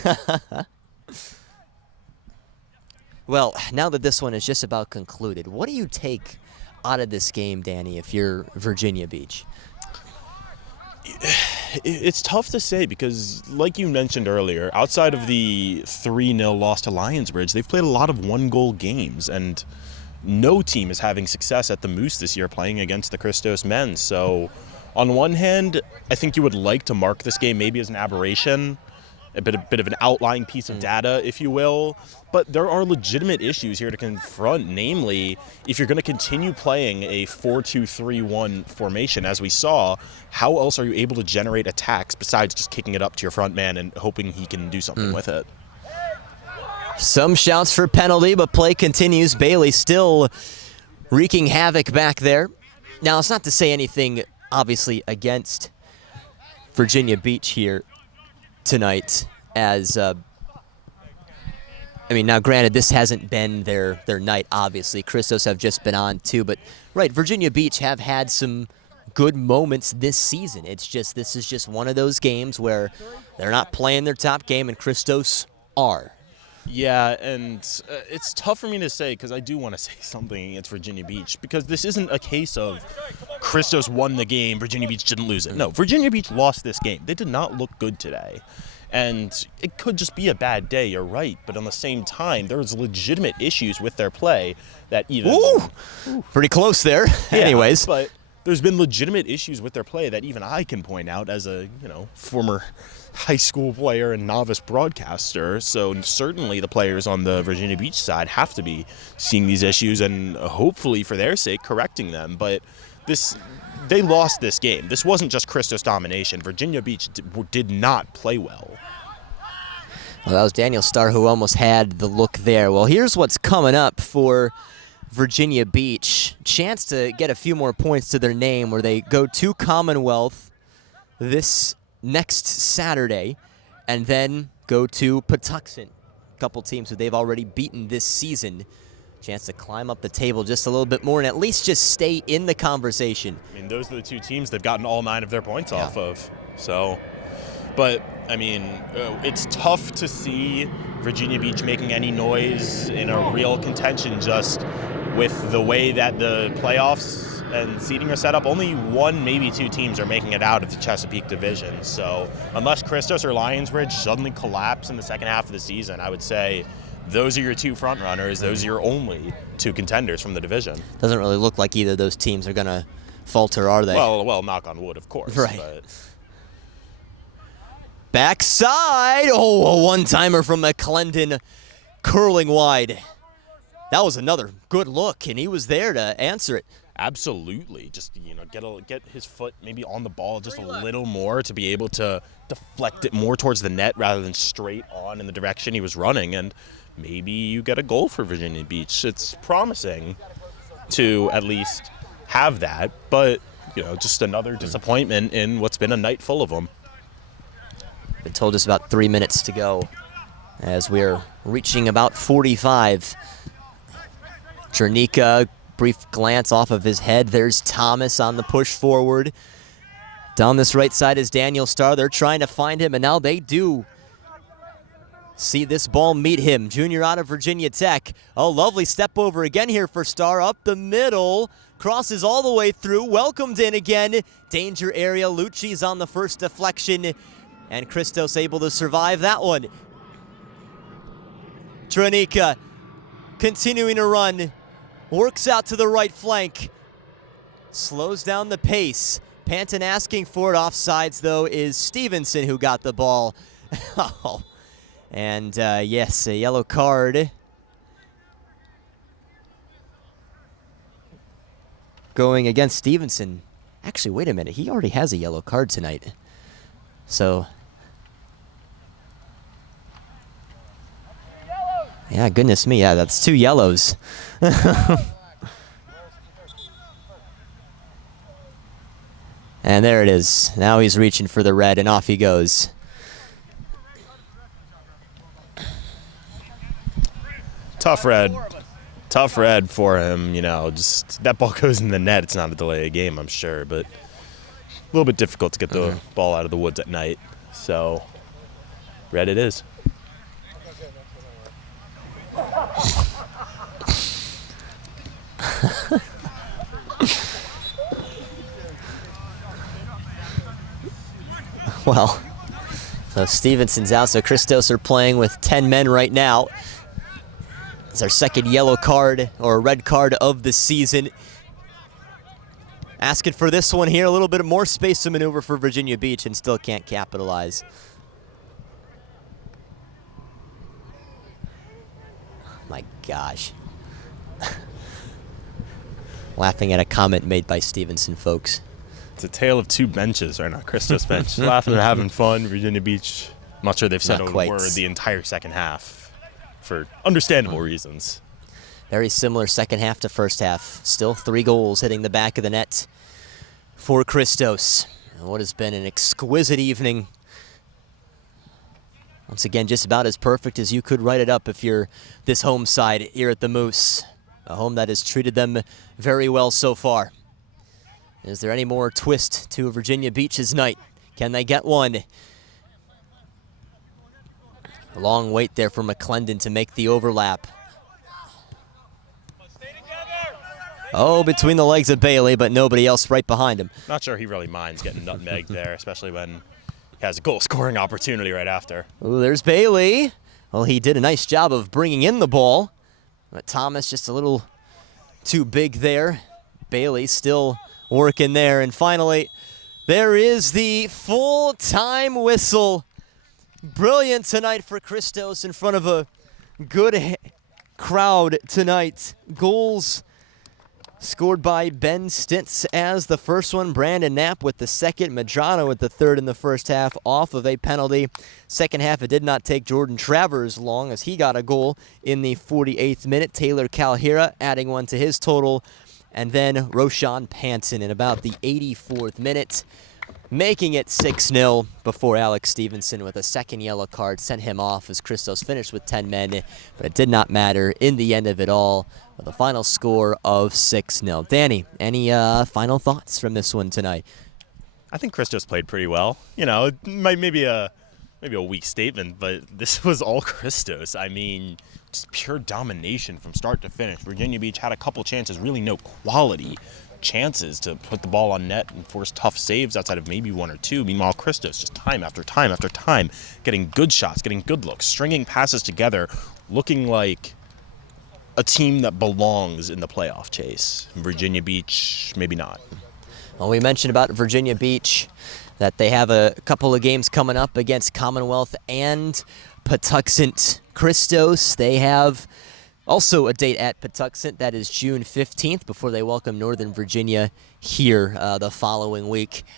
Well, now that this one is just about concluded, what do you take out of this game, Danny, if you're Virginia Beach? It's tough to say because, like you mentioned earlier, outside of the 3-0 loss to Lionsbridge, they've played a lot of one-goal games, and no team is having success at the Moose this year playing against the Christos men. So, on one hand, I think you would like to mark this game maybe as an aberration a bit of an outlying piece of data, if you will. But there are legitimate issues here to confront, namely, if you're going to continue playing a 4-2-3-1 formation, as we saw, how else are you able to generate attacks besides just kicking it up to your front man and hoping he can do something with it? Some shouts for penalty, but play continues. Bailey still wreaking havoc back there. Now, it's not to say anything, obviously, against Virginia Beach here tonight, as I mean, now granted, this hasn't been their night, obviously. Christos have just been on too, but right, Virginia Beach have had some good moments this season. It's just, this is just one of those games where they're not playing their top game and Christos are. Yeah, and it's tough for me to say because I do want to say something against Virginia Beach, because this isn't a case of Christos won the game, Virginia Beach didn't lose it. No, Virginia Beach lost this game. They did not look good today. And it could just be a bad day, you're right, but on the same time, there's legitimate issues with their play that even... Ooh, pretty close there. Yeah, anyways. But there's been legitimate issues with their play that even I can point out as a, former high school player and novice broadcaster. So certainly the players on the Virginia Beach side have to be seeing these issues and hopefully for their sake correcting them. But they lost this game. This wasn't just Christos domination. Virginia Beach did not play well. Well, that was Daniel Starr who almost had the look there. Well, here's what's coming up for Virginia Beach. Chance to get a few more points to their name, where they go to Commonwealth this next Saturday and then go to Patuxent, a couple teams who they've already beaten this season. Chance to climb up the table just a little bit more and at least just stay in the conversation. I mean, those are the two teams they've gotten all 9 of their points off of. So, but, I mean, it's tough to see Virginia Beach making any noise in a real contention just with the way that the playoffs and seeding are set up. Only 1, maybe 2 teams are making it out of the Chesapeake division. So unless Christos or Lionsbridge suddenly collapse in the second half of the season, I would say those are your 2 front runners. Those are your only 2 contenders from the division. Doesn't really look like either of those teams are going to falter, are they? Well, knock on wood, of course. Right. But backside. Oh, a one-timer from McClendon, curling wide. That was another good look, and he was there to answer it. Absolutely. Just, get his foot maybe on the ball just a little more to be able to deflect it more towards the net rather than straight on in the direction he was running. And maybe you get a goal for Virginia Beach. It's promising to at least have that, but, just another disappointment in what's been a night full of them. Been told us about 3 minutes to go as we're reaching about 45. Chernika, brief glance off of his head. There's Thomas on the push forward. Down this right side is Daniel Starr. They're trying to find him, and now they do see this ball meet him. Junior out of Virginia Tech. Oh, lovely step over again here for Starr. Up the middle. Crosses all the way through. Welcomed in again. Danger area. Lucci's on the first deflection. And Christos able to survive that one. Chernika continuing to run. Works out to the right flank. Slows down the pace. Panton asking for it. Offsides, though, is Stevenson who got the ball. Oh. And, yes, a yellow card. Going against Stevenson. Actually, wait a minute. He already has a yellow card tonight. So, yeah, goodness me. Yeah, that's 2 yellows. And there it is. Now he's reaching for the red, and off he goes. Tough red for him, just that ball goes in the net. It's not a delay of game, I'm sure, but a little bit difficult to get the ball out of the woods at night. So, red it is. Well, so Stevenson's out, so Christos are playing with 10 men right now. It's our second yellow card, or red card of the season. Asking for this one here, a little bit more space to maneuver for Virginia Beach, and still can't capitalize. My gosh. Laughing at a comment made by Stevenson, folks. It's a tale of two benches right now. Christos bench laughing, they're having fun. Virginia Beach, I'm not sure they've said Not a quite. word the entire second half for understandable reasons. Very similar second half to first half. Still 3 goals hitting the back of the net for Christos. And what has been an exquisite evening. Once again, just about as perfect as you could write it up if you're this home side here at the Moose. A home that has treated them very well so far. Is there any more twist to Virginia Beach's night? Can they get one? A long wait there for McClendon to make the overlap. Oh, between the legs of Bailey, but nobody else right behind him. Not sure he really minds getting nutmegged there, especially when he has a goal-scoring opportunity right after. Ooh, there's Bailey. Well, he did a nice job of bringing in the ball, but Thomas just a little too big there. Bailey still working there, and finally, there is the full-time whistle. Brilliant tonight for Christos in front of a good crowd tonight. Goals scored by Ben Stintz as the first one. Brandon Knapp with the second. Medrano with the third in the first half off of a penalty. Second half, it did not take Jordan Travers long as he got a goal in the 48th minute. Taylor Calhira adding one to his total. And then Roshan Panson in about the 84th minute, making it 6-0 before Alex Stevenson with a second yellow card sent him off as Christos finished with 10 men. But it did not matter in the end of it all with a final score of 6-0. Danny, any final thoughts from this one tonight? I think Christos played pretty well. You know, it might maybe a weak statement, but this was all Christos. I mean, just pure domination from start to finish. Virginia Beach had a couple chances, really no quality chances to put the ball on net and force tough saves outside of maybe one or two. Meanwhile, Christos just time after time after time getting good shots, getting good looks, stringing passes together, looking like a team that belongs in the playoff chase. Virginia Beach, maybe not. Well, we mentioned about Virginia Beach that they have a couple of games coming up against Commonwealth and Patuxent. Christos, they have also a date at Patuxent. That is June 15th before they welcome Northern Virginia here the following week